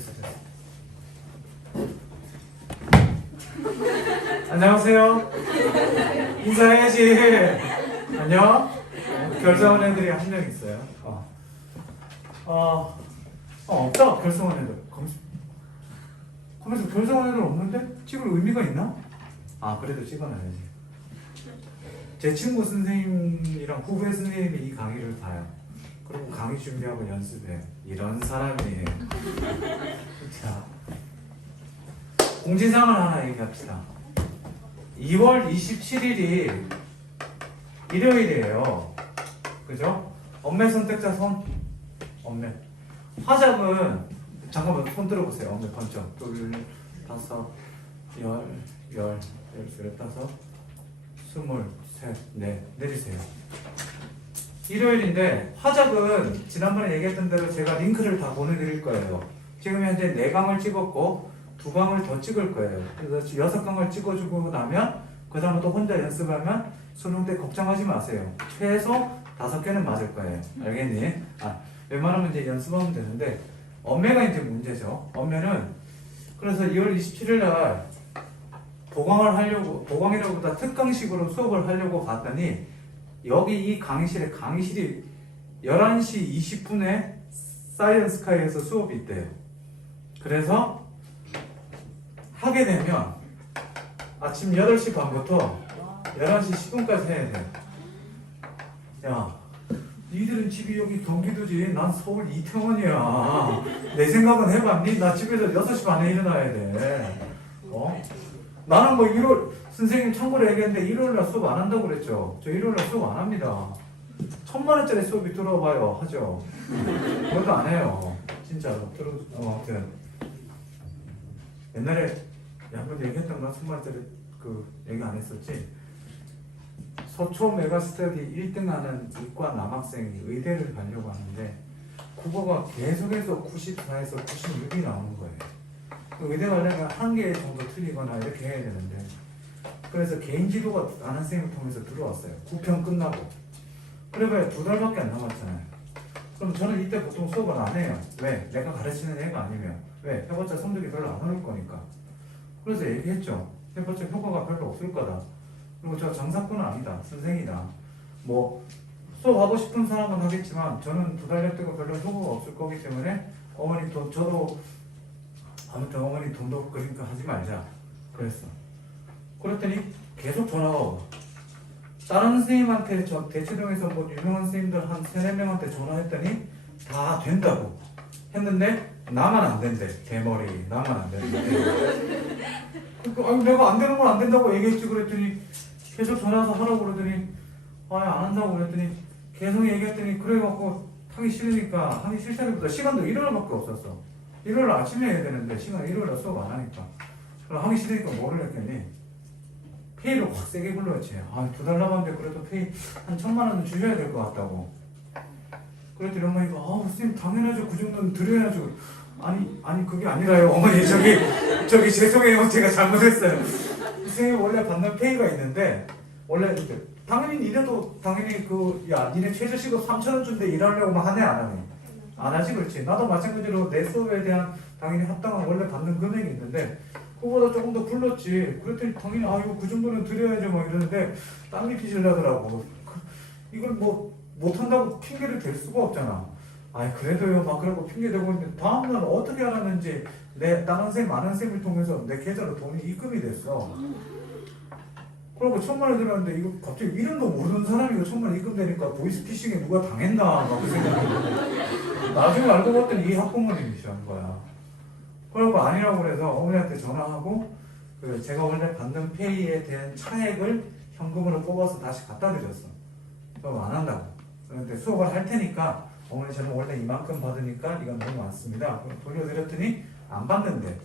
됐어. 안녕하세요. 인사해야지. 안녕. 결성한 애들이 한 명 있어요. 없다. 결성한 애들. 거기서 결성한 애들 없는데? 찍을 의미가 있나? 그래도 찍어놔야지. 제 친구 선생님이랑 후배 선생님이 이 강의를 봐요. 그리고 강의 준비하고 연습해요. 이런 사람이에요. 자, 공지사항을 하나 얘기합시다. 2월 27일이 일요일이에요. 그죠? 엄매 선택자 손. 엄매. 화작은 잠깐만 손 들어보세요. 엄매 번쩍. 둘, 다섯, 열, 다섯, 스물, 셋, 넷. 내리세요. 일요일인데 화작은 지난번에 얘기했던 대로 제가 링크를 다 보내드릴 거예요. 지금 현재 4강을 찍었고 2강을 더 찍을 거예요. 그래서 6강을 찍어주고 나면 그 다음에 또 혼자 연습하면 수능 때 걱정하지 마세요. 최소 5개는 맞을 거예요. 알겠니? 웬만하면 이제 연습하면 되는데 엄매가 이제 문제죠. 엄매는 그래서 2월 27일 날 보강이라기보다 특강식으로 수업을 하려고 갔더니 여기 이 강의실이 11시 20분에 사이언스카이에서 수업이 있대요. 그래서 하게 되면 아침 8시 반부터 11시 10분까지 해야 돼. 야, 니들은 집이 여기 경기도지. 난 서울 이태원이야. 내 생각은 해봤니? 나 집에서 6시 반에 일어나야 돼. 나는 뭐 1월 선생님 참고로 얘기했는데 일요일날 수업 안 한다고 그랬죠. 저 일요일날 수업 안 합니다. 1000만원짜리 수업이 들어봐요. 하죠. 그것도 안 해요. 진짜로. 아무튼 옛날에 한번 얘기했던 건 1000만원짜리 그 얘기 안 했었지. 서초 메가스터디 1등하는 이과 남학생이 의대를 가려고 하는데 국어가 계속해서 94에서 96이 나오는 거예요. 의대 가려면 1개 정도 틀리거나 이렇게 해야 되는데 그래서 개인 지도가 아는 선생님을 통해서 들어왔어요. 9편 끝나고. 그래봐야 2달밖에 안 남았잖아요. 그럼 저는 이때 보통 수업을 안 해요. 왜? 내가 가르치는 애가 아니면. 왜? 해봤자 성적이 별로 안 오를 거니까. 그래서 얘기했죠. 해봤자 효과가 별로 없을 거다. 그리고 저 장사꾼은 아니다. 선생이다. 뭐 수업하고 싶은 사람은 하겠지만 저는 2달 냅두고 별로 효과가 없을 거기 때문에 어머니 돈, 저도 아무튼 어머니 돈도 그러니까 하지 말자. 그랬어. 그랬더니 계속 전화가 오고 다른 선생님한테 저 대치동에서 뭐 유명한 선생님들 한 3-4명한테 전화했더니 다 된다고 했는데 나만 안 된대. 대머리 나만 안 된대. 내가 안 되는 건 안 된다고 얘기했지. 그랬더니 계속 전화해서 하라고 그러더니 안 한다고 그랬더니 계속 얘기했더니 그래갖고 하기 싫으니까 하기 싫다기보다 시간도 일요일밖에 없었어. 일요일 아침에 해야 되는데 시간 일요일에 수업 안 하니까 그럼 하기 싫으니까 뭐를 했더니 페이를 확 세게 불렀지. 2달 남았는데 그래도 페이 한 1000만원은 주셔야 될 것 같다고. 그랬더니 어머니가 선생님 당연하죠. 그 정도는 드려야죠. 아니 그게 아니라요 어머니. 저기 죄송해요. 제가 잘못했어요. 선생님 원래 받는 페이가 있는데 원래 당연히 니네도 당연히 니네 최저시급 3,000원 준대 일하려고 하네 안 하네? 안 하지. 그렇지. 나도 마찬가지로 내 수업에 대한 당연히 합당한 원래 받는 금액이 있는데 그거보다 조금 더 불렀지. 그랬더니 당연히 이거 그 정도는 드려야죠 막 이러는데 땀이 피질라더라고. 이걸 뭐 못한다고 핑계를 댈 수가 없잖아. 그래도요 막 그러고 핑계 대고 있는데 다음날 어떻게 알았는지 다른 쌤 아는 쌤을 통해서 내 계좌로 돈이 입금이 됐어. 그리고 1000만원 들었는데 이거 갑자기 이름도 모르는 사람이 이거 1000만원 입금되니까 보이스피싱에 누가 당했나 막 그 생각이. 나중에 알고 봤더니 이 학부모님이시라는 거야. 그러고 아니라고 그래서 어머니한테 전화하고 제가 원래 받는 페이에 대한 차액을 현금으로 뽑아서 다시 갖다 드렸어. 그럼 안 한다고. 그런데 수업을 할 테니까 어머니 저는 원래 이만큼 받으니까 이건 너무 많습니다. 그럼 돌려드렸더니 안 받는데.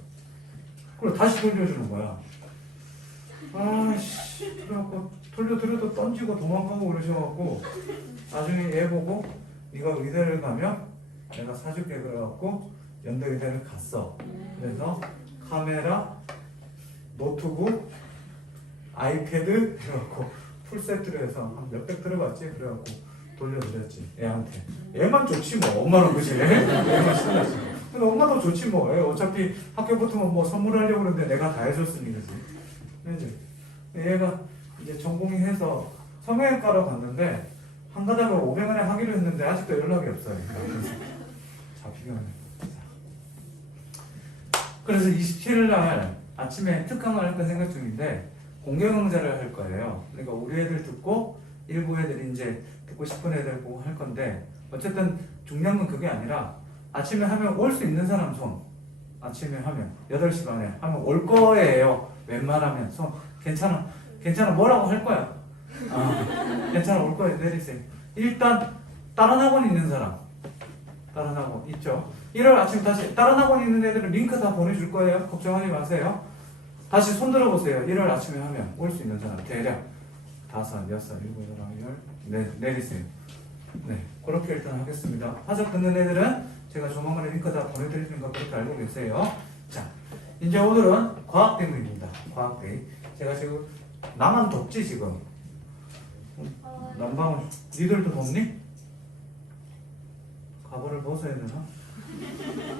그리고 다시 돌려주는 거야. 그래갖고 돌려드려도 던지고 도망가고 그러셔갖고 나중에 얘 보고 네가 의대를 가면 내가 사줄게 그래갖고 연대 의대를 갔어. 그래서 카메라, 노트북, 아이패드 해갖고 풀세트로 해서 한 몇백 들어갔지. 그래갖고 돌려드렸지 애한테. 애만 좋지 뭐. 엄마는 그지. 애만 신났지. 근데 엄마도 너무 좋지 뭐. 어차피 학교 붙으면 뭐 선물하려고 그러는데 내가 다 해줬으니 그지. 이제 얘가 이제 전공해서 성형외과로 갔는데 한 가닥을 500원에 하기로 했는데 아직도 연락이 없어요. 잡히게 하네. 그래서 27일 날 아침에 특강을 할까 생각 중인데 공개 강좌를 할 거예요. 그러니까 우리 애들 듣고 일부 애들이 이제 듣고 싶은 애들 보고 할 건데 어쨌든 중요한 건 그게 아니라 아침에 하면 올 수 있는 사람 손. 아침에 하면 8시 반에 하면 올 거예요. 웬만하면 손. 괜찮아 뭐라고 할 거야. 괜찮아 올 거예요. 내리세요. 일단 다른 학원 있는 사람. 다른 학원 있죠. 1월 아침 다시 다른 학원 있는 애들은 링크 다 보내줄 거예요. 걱정하지 마세요. 다시 손 들어보세요. 1월 아침에 하면 올 수 있는 사람 대략 5, 6, 7, 8, 10 내리세요. 네, 그렇게 일단 하겠습니다. 화석 듣는 애들은 제가 조만간에 링크 다 보내드릴 테니까 그렇게 알고 계세요. 자, 이제 오늘은 과학대입니다. 과학대. 제가 지금 나만 덥지 지금? 난방울. 니들도 덥니? 가발을 벗어야 되나?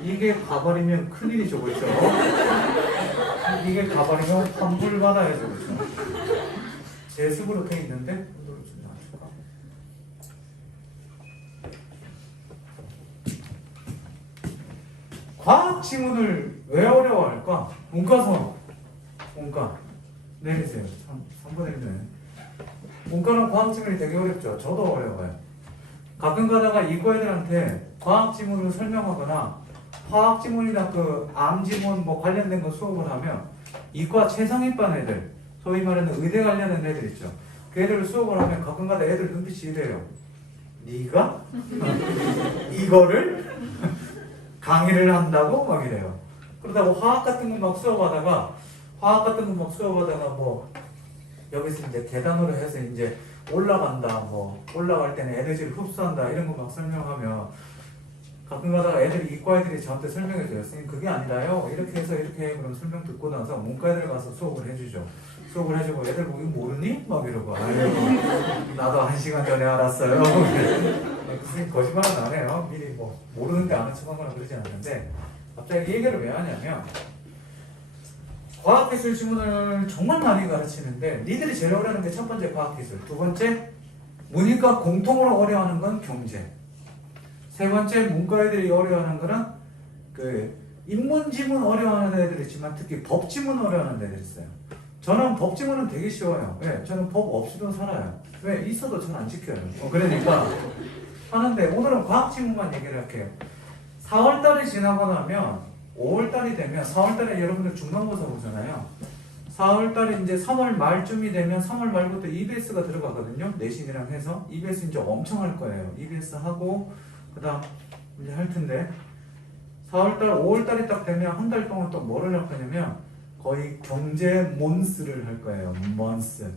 이게 가발이면 큰일이죠, 그렇죠? 이게 가발이면 환불 받아야죠, 그렇죠? 제습으로 돼 있는데 온도를 좀 낮출까? 과학 지문을 왜 어려워할까? 문과선, 문과 내리세요. 3번에 있네. 문과는 과학 지문이 되게 어렵죠. 저도 어려워요. 가끔 가다가 이과 애들한테 과학 지문을 설명하거나 화학 지문이나 그 암 지문 뭐 관련된 거 수업을 하면 이과 최상위반 애들, 소위 말하는 의대 관련된 애들 있죠. 그 애들 수업을 하면 가끔가다 애들 눈빛이 이래요. 네가 이거를 강의를 한다고 막 이래요. 그러다가 화학 같은 거 막 수업하다가 뭐 여기서 이제 계단으로 해서 이제 올라간다, 뭐 올라갈 때는 에너지를 흡수한다 이런 거 막 설명하면 가끔 가다가 애들이 이과 애들이 저한테 설명해줘요. 선생님 그게 아니라요 이렇게 해서 이렇게 해. 그럼 설명 듣고 나서 문과 애들 가서 수업을 해주죠. 수업을 해주고 애들 보기 모르니? 막 이러고 아유 나도 1시간 전에 알았어요. 선생님 거짓말은 안 해요. 미리 뭐 모르는데 아는 척하거나 그러지 않는데 갑자기 이 얘기를 왜 하냐면 과학기술 지문을 정말 많이 가르치는데 니들이 제일 어려워하는 게 첫 번째 과학기술, 두 번째 문이과 공통으로 어려워하는 건 경제, 세 번째 문과 애들이 어려워하는 거는 그 인문지문 어려워하는 애들이 있지만 특히 법지문 어려워하는 애들이 있어요. 저는 법지문은 되게 쉬워요. 왜? 저는 법 없이도 살아요. 왜? 있어도 잘 안 지켜요. 그러니까 하는데 오늘은 과학지문만 얘기를 할게요. 4월달이 지나고 나면 5월달이 되면 4월달에 여러분들 중간고사 보잖아요. 4월달에 이제 3월 말쯤이 되면 3월 말부터 EBS가 들어가거든요. 내신이랑 해서 EBS 이제 엄청 할 거예요. EBS 하고 그다음 이제 할 텐데 4월달, 5월달이 딱 되면 한 달 동안 또 뭐를 할 거냐면 거의 경제 몬스를 할 거예요. 몬스.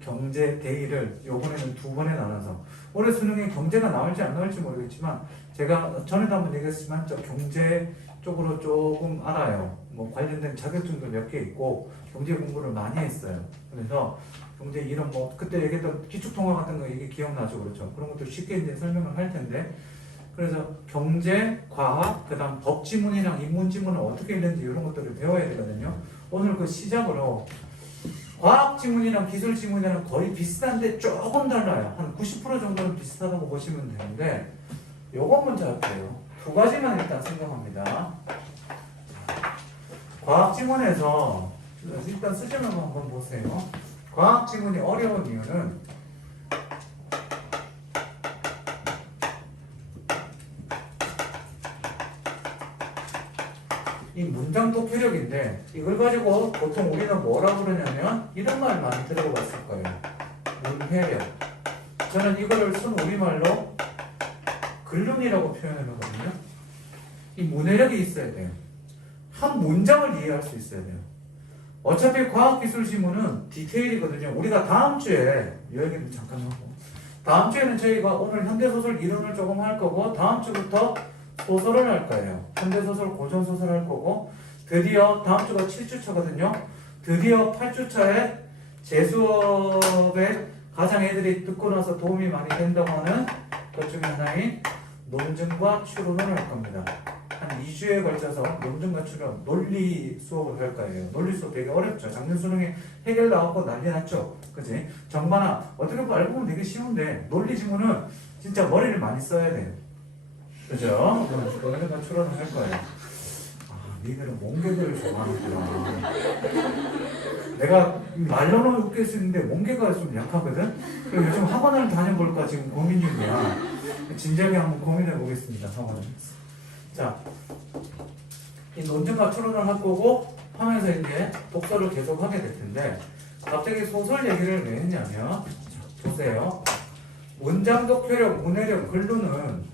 경제 데이를 요번에는 2번에 나눠서 올해 수능에 경제가 나올지 안 나올지 모르겠지만 제가 전에도 한번 얘기했지만 저 경제 쪽으로 조금 알아요. 뭐 관련된 자격증도 몇 개 있고 경제 공부를 많이 했어요. 그래서 경제 이런 뭐 그때 얘기했던 기축통화 같은 거 이게 기억나죠, 그렇죠? 그런 것들 쉽게 이제 설명을 할 텐데 그래서 경제, 과학, 그다음 법지문이랑 인문지문을 어떻게 읽는지 이런 것들을 배워야 되거든요. 오늘 그 시작으로 과학 지문이랑 기술 지문이랑 거의 비슷한데 조금 달라요. 한 90% 정도는 비슷하다고 보시면 되는데 요거 먼저 할게요. 두 가지만 일단 생각합니다. 과학 지문에서 일단 수준을 한번 보세요. 과학 지문이 어려운 이유는 이 문장 독해력인데 이걸 가지고 보통 우리는 뭐라고 그러냐면 이런 말 많이 들어봤을 거예요. 문해력. 저는 이거를 순 우리말로 글룸이라고 표현을 하거든요. 이 문해력이 있어야 돼요. 한 문장을 이해할 수 있어야 돼요. 어차피 과학기술 지문은 디테일이거든요. 우리가 다음 주에 이 얘기는 잠깐 하고 다음 주에는 저희가 오늘 현대소설 이론을 조금 할 거고 다음 주부터 소설을 할 거예요. 현대소설, 고전소설 할 거고 드디어 다음 주가 7주차거든요. 드디어 8주차에 제 수업에 가장 애들이 듣고 나서 도움이 많이 된다고 하는 것 중에 하나인 논증과 추론을 할 겁니다. 한 2주에 걸쳐서 논증 갖추려 논리 수업을 할 거예요. 논리 수업 되게 어렵죠. 작년 수능에 해결 나왔고 난리 났죠. 그지? 정반아 어떻게 알고 보면 되게 쉬운데 논리 지문은 진짜 머리를 많이 써야 돼요. 그죠? 논리 갖추려는 할 거예요. 아, 니들은 몽개들을 좋아하는구나. 내가 말로는 웃길 수 있는데 몽개가 좀 약하거든? 그리고 요즘 학원을 다녀볼까 지금 고민 중이야. 진지하게 한번 고민해 보겠습니다. 학원을. 자, 이 논증과 추론을 할 거고 하면서 이제 독서를 계속 하게 될 텐데 갑자기 소설 얘기를 왜 했냐면 보세요. 문장 독해력, 문해력, 글루는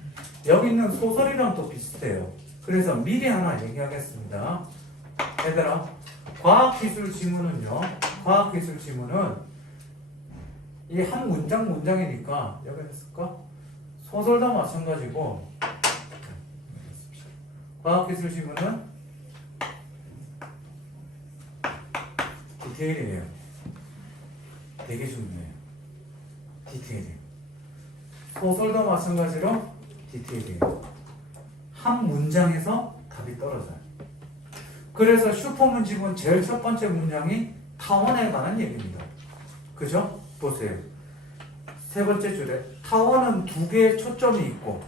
여기 있는 소설이랑 또 비슷해요. 그래서 미리 하나 얘기하겠습니다. 얘들아, 과학기술 지문은요. 과학기술 지문은 이 한 문장이니까 여기 했을까? 소설도 마찬가지고 과학기술 지문은 디테일이에요. 되게 중요해요. 디테일이에요. 소설도 마찬가지로 디테일이에요. 한 문장에서 답이 떨어져요. 그래서 슈퍼문 지문 제일 첫 번째 문장이 타원에 관한 얘기입니다. 그죠? 보세요. 세 번째 줄에 타원은 두 개의 초점이 있고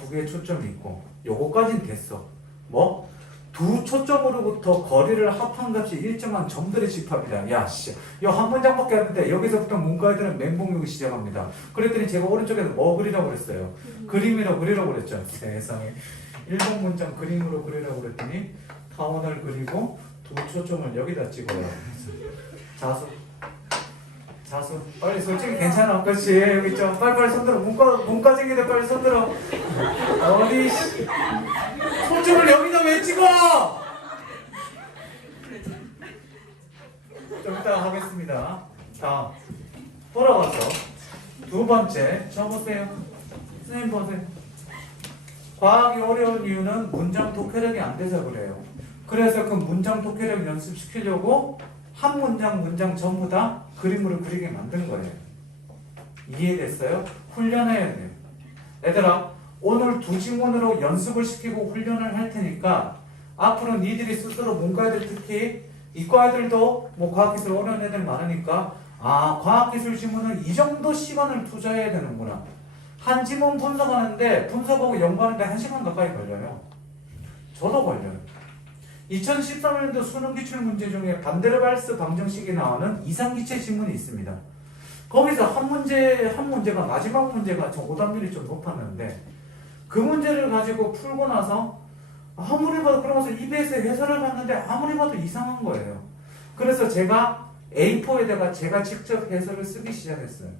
두 개의 초점이 있고 요거까진 됐어. 뭐? 두 초점으로부터 거리를 합한 값이 일정한 점들의 집합이다. 야, 씨. 요 한 문장밖에 안 했는데 여기서부터 문과애들은 맹목욕이 시작합니다. 그랬더니 제가 오른쪽에서 뭐 그리라고 그랬어요? 그림이라고 그리라고 그랬죠. 세상에. 1번 문장 그림으로 그리라고 그랬더니 타원을 그리고 두 초점을 여기다 찍어요. 자수. 빨리 솔직히 괜찮아. 그렇지. 여기 있죠. 빨리 손들어. 문과생이들 빨리 손들어. 어디 손톱을 여기다 왜 찍어? 좀 이따가 하겠습니다. 다음 돌아와서 두 번째 쳐보세요. 선생님 보세요. 과학이 어려운 이유는 문장 독해력이 안 돼서 그래요. 그래서 그 문장 독해력 연습시키려고 한 문장 전부 다 그림으로 그리게 만든 거예요. 이해됐어요? 훈련해야 돼요. 얘들아, 오늘 두 지문으로 연습을 시키고 훈련을 할 테니까 앞으로 니들이 스스로 문과애들 특히 이과애들도 뭐 과학기술 어려운 애들 많으니까 과학기술 지문은 이 정도 시간을 투자해야 되는구나. 한 지문 분석하는데 분석하고 연구하는데 1시간 가까이 걸려요. 저도 걸려요. 2013년도 수능 기출 문제 중에 반데르발스 방정식이 나오는 이상기체 지문이 있습니다. 거기서 한 문제가 마지막 문제가 저 오답률이 좀 높았는데 그 문제를 가지고 풀고 나서 아무리 봐도 그러면서 EBS에 해설을 봤는데 아무리 봐도 이상한 거예요. 그래서 제가 A4에다가 제가 직접 해설을 쓰기 시작했어요.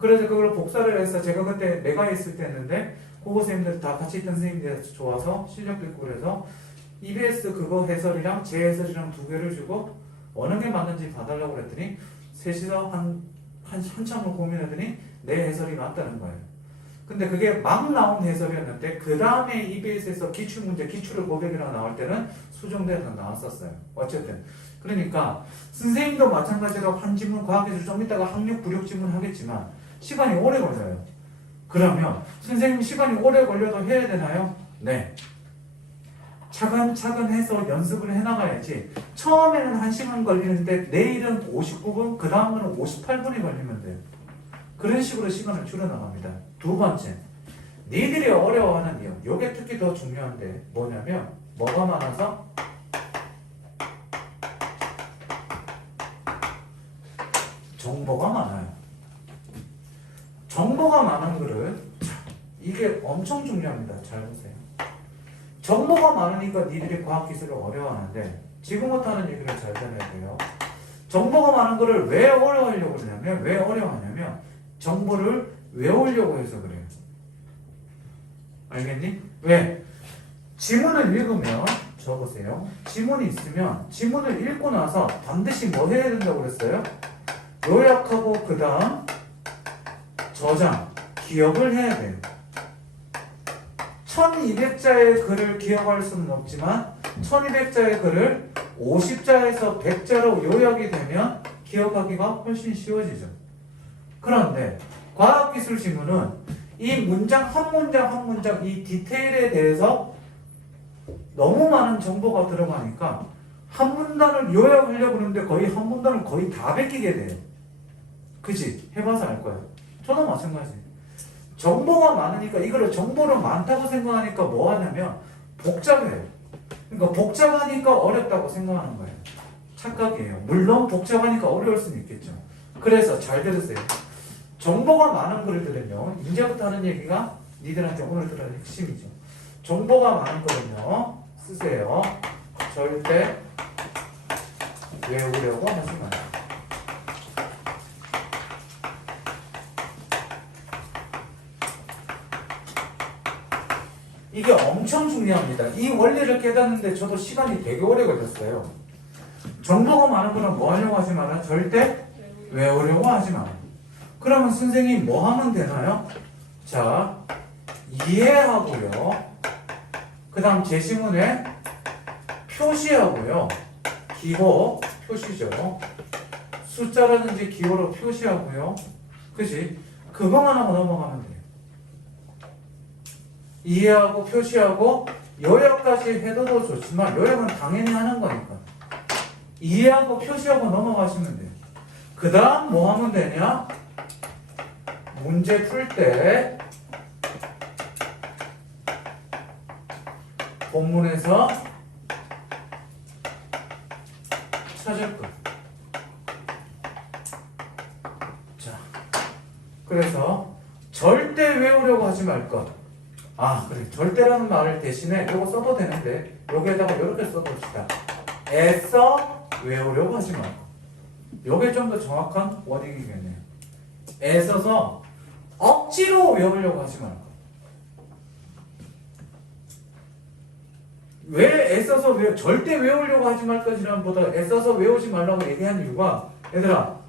그래서 그걸 복사를 해서 제가 그때 내가 있을 때 했는데 국어 선생님들 다 같이 있던 선생님들 좋아서 실력도 있고 그래서 EBS 그거 해설이랑 제 해설이랑 두 개를 주고 어느 게 맞는지 봐달라고 그랬더니 셋이서 한참을 고민하더니 내 해설이 맞다는 거예요. 근데 그게 막 나온 해설이었는데 그 다음에 EBS에서 기출문제, 기출을 고백이라고 나올 때는 수정돼서 나왔었어요. 어쨌든 그러니까 선생님도 마찬가지로 한 지문 과학기술 좀 이따가 학력 부력 지문 하겠지만 시간이 오래 걸려요. 그러면 선생님 시간이 오래 걸려도 해야 되나요? 네. 차근차근 해서 연습을 해나가야지. 처음에는 1시간 걸리는데 내일은 59분, 그 다음은 58분이 걸리면 돼요. 그런 식으로 시간을 줄여나갑니다. 두 번째, 니들이 어려워하는 이유. 요게 특히 더 중요한데 뭐냐면 뭐가 많아서? 정보가 많아요. 정보가 많은 거를 이게 엄청 중요합니다. 잘 보세요. 정보가 많으니까 니들이 과학기술을 어려워하는데 지금부터 하는 얘기를 잘 들어야 돼요. 정보가 많은 거를 왜 어려워하려고 그러냐면 왜 어려워하냐면 정보를 외우려고 해서 그래요. 알겠니? 왜? 지문을 읽으면 적으세요. 지문이 있으면 지문을 읽고 나서 반드시 뭐 해야 된다고 그랬어요? 요약하고 그 다음 저장, 기억을 해야 돼요. 1200자의 글을 기억할 수는 없지만 1200자의 글을 50자에서 100자로 요약이 되면 기억하기가 훨씬 쉬워지죠. 그런데 과학기술 지문은 이 문장 한 문장 이 디테일에 대해서 너무 많은 정보가 들어가니까 한 문단을 요약하려고 하는데 거의 한 문단을 거의 다 베끼게 돼요. 그치? 해봐서 알 거예요. 저도 마찬가지. 정보가 많으니까 이거를 정보를 많다고 생각하니까 뭐 하냐면 복잡해요. 그러니까 복잡하니까 어렵다고 생각하는 거예요. 착각이에요. 물론 복잡하니까 어려울 수는 있겠죠. 그래서 잘 들으세요. 정보가 많은 글들은요. 이제부터 하는 얘기가 니들한테 오늘 들어야 할 핵심이죠. 정보가 많은 글은요. 쓰세요. 절대 외우려고 하지 마요. 이게 엄청 중요합니다. 이 원리를 깨닫는데 저도 시간이 되게 오래 걸렸어요. 정보가 많은 거는 뭐 하려고 하지 마라? 절대 외우려고 하지 마라. 그러면 선생님이 뭐 하면 되나요? 자, 이해하고요. 그 다음 제시문에 표시하고요. 기호, 표시죠. 숫자라든지 기호로 표시하고요. 그치? 그거만 하고 넘어가면 돼요. 이해하고 표시하고 요약까지 해도 좋지만 요약은 당연히 하는 거니까 이해하고 표시하고 넘어가시면 돼요. 그 다음 뭐 하면 되냐? 문제 풀 때 본문에서 찾을 것. 자, 그래서 절대 외우려고 하지 말 것. 아, 그래. 절대라는 말을 대신에 요거 써도 되는데 여기에다가 이렇게 써봅시다. 애써 외우려고 하지 말고. 요게 좀 더 정확한 워딩이겠네요. 애써서 억지로 외우려고 하지 말고. 왜 애써서 절대 외우려고 하지 말 것이라는 보다 애써서 외우지 말라고 얘기한 이유가 얘들아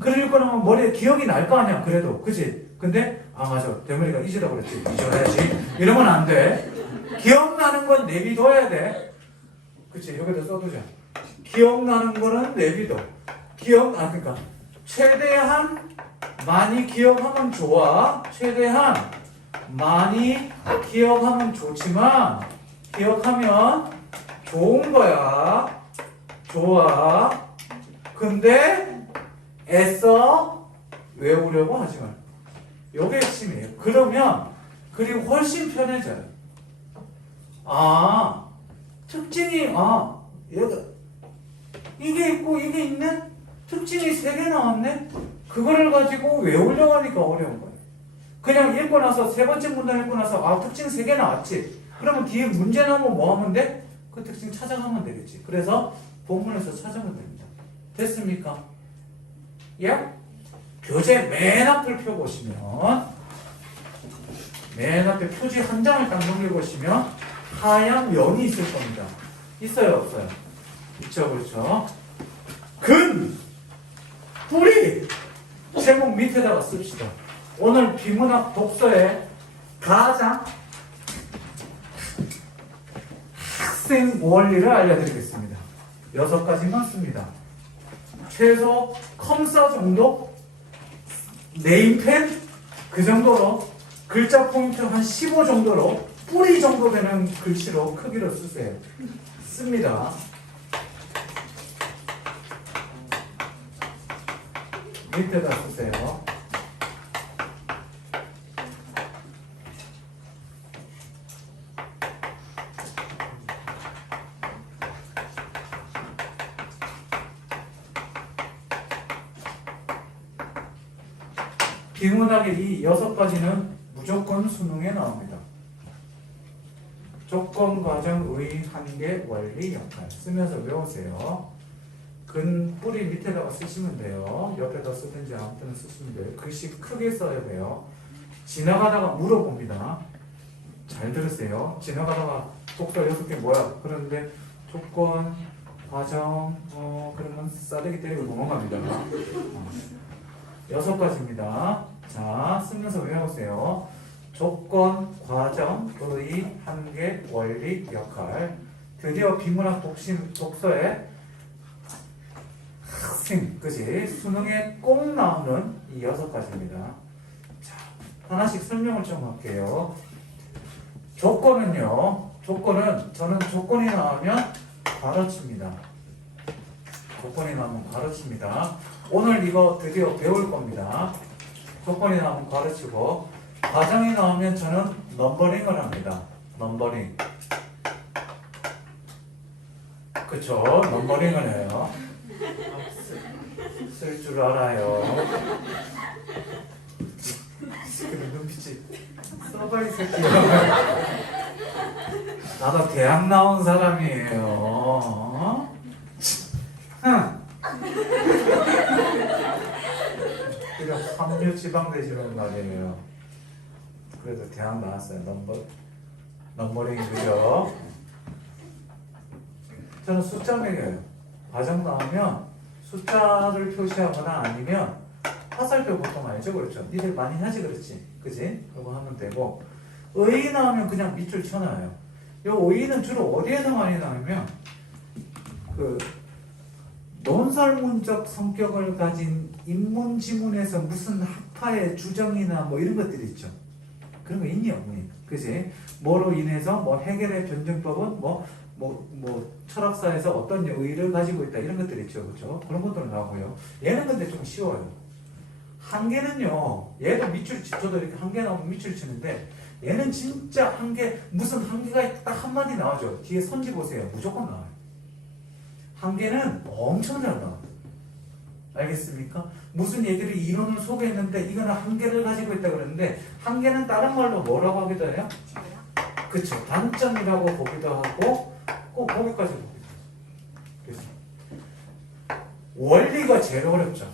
글을 읽고 나면 머리에 기억이 날 거 아니야. 그래도 그치? 근데 아 맞아 대머리가 잊으다 그랬지 잊어야지 이러면 안 돼. 기억나는 건 내비둬야 돼. 그치? 여기다 써두자. 기억나는 거는 내비둬. 그러니까 최대한 많이 기억하면 좋아. 최대한 많이 기억하면 좋지만 기억하면 좋은 거야. 좋아. 근데 애써 외우려고 하지 마. 요게 핵심이에요. 그러면 글이 훨씬 편해져요. 아, 특징이 얘가 이게 있고 이게 있네? 특징이 3개 나왔네? 그거를 가지고 외우려고 하니까 어려운 거예요. 그냥 읽고 나서 세 번째 문단 읽고 나서 특징 3개 나왔지? 그러면 뒤에 문제 나오면 뭐 하면 돼? 그 특징 찾아가면 되겠지. 그래서 본문에서 찾으면 됩니다. 됐습니까? 예? 교재 맨 앞을 펴보시면 맨 앞에 표지 한 장을 딱 넘겨보시면 하얀 면이 있을 겁니다. 있어요? 없어요? 있죠? 그렇죠? 근, 뿌리 제목 밑에다가 씁시다. 오늘 비문학 독서의 가장 학생 원리를 알려드리겠습니다. 6가지만 씁니다. 최소 컴사 정도, 네임펜 그 정도로 글자 포인트 한 15 정도로 뿌리 정도 되는 글씨로 크기로 쓰세요. 씁니다. 밑에다 쓰세요. 비문학의 이 6가지는 무조건 수능에 나옵니다. 조건, 과정, 의, 한계, 원리, 역할 쓰면서 외우세요. 근, 뿌리 밑에다가 쓰시면 돼요. 옆에다 쓰든지 아무 때나 쓰시면 돼요. 글씨 크게 써야 돼요. 지나가다가 물어봅니다. 잘 들으세요. 지나가다가 독서 6개 뭐야? 그런데 조건, 과정, 그러면 싸대기 때리고 넘어갑니다. 6가지입니다. 자, 쓰면서 외우세요. 조건, 과정, 의, 한계, 원리, 역할. 드디어 비문학 독서에 학생, 그지? 수능에 꼭 나오는 이 6가지입니다. 자, 하나씩 설명을 좀 할게요. 조건은요, 조건은 저는 조건이 나오면 가르칩니다. 조건이 나오면 가르칩니다. 오늘 이거 드디어 배울 겁니다. 조건이 나오면 가르치고 과정이 나오면 저는 넘버링을 합니다. 넘버링. 그쵸? 넘버링을 해요. 쓸 줄 알아요. 지금 눈빛이 써봐 이 새끼야. 나도 대학 나온 사람이에요. 어? 그냥 삼류지방대지로 말이에요. 그래도 대학 나왔어요. 넘버링이 그죠? 저는 숫자 매겨요. 과정 나오면 숫자를 표시하거나 아니면 화살표 보통 알죠? 그렇죠? 니들 많이 하지 그렇지? 그지? 그거 하면 되고 의 나오면 그냥 밑줄 쳐놔요. 요 의는 주로 어디에서 많이 나오면 그 논설문적 성격을 가진 인문 지문에서 무슨 학파의 주정이나 뭐 이런 것들이 있죠. 그런 거 있니 없니? 그지? 뭐로 인해서 뭐 해결의 변증법은 뭐 철학사에서 어떤 의의를 가지고 있다 이런 것들이 있죠. 그렇죠? 그런 것들은 나오고요. 얘는 근데 좀 쉬워요. 한계는요. 얘도 밑줄 저도 이렇게 한계 나오면 밑줄 치는데 얘는 진짜 한계 무슨 한계가 딱 한마디 나오죠. 뒤에 선지 보세요. 무조건 나와요. 한계는 엄청 잘 나와요. 알겠습니까? 무슨 얘기를 이론을 소개했는데 이거는 한계를 가지고 있다 그랬는데 한계는 다른 말로 뭐라고 하기도 해요? 그쵸. 단점이라고 보기도 하고 꼭 거기까지 보기도 해요. 그래서 원리가 제일 어렵죠.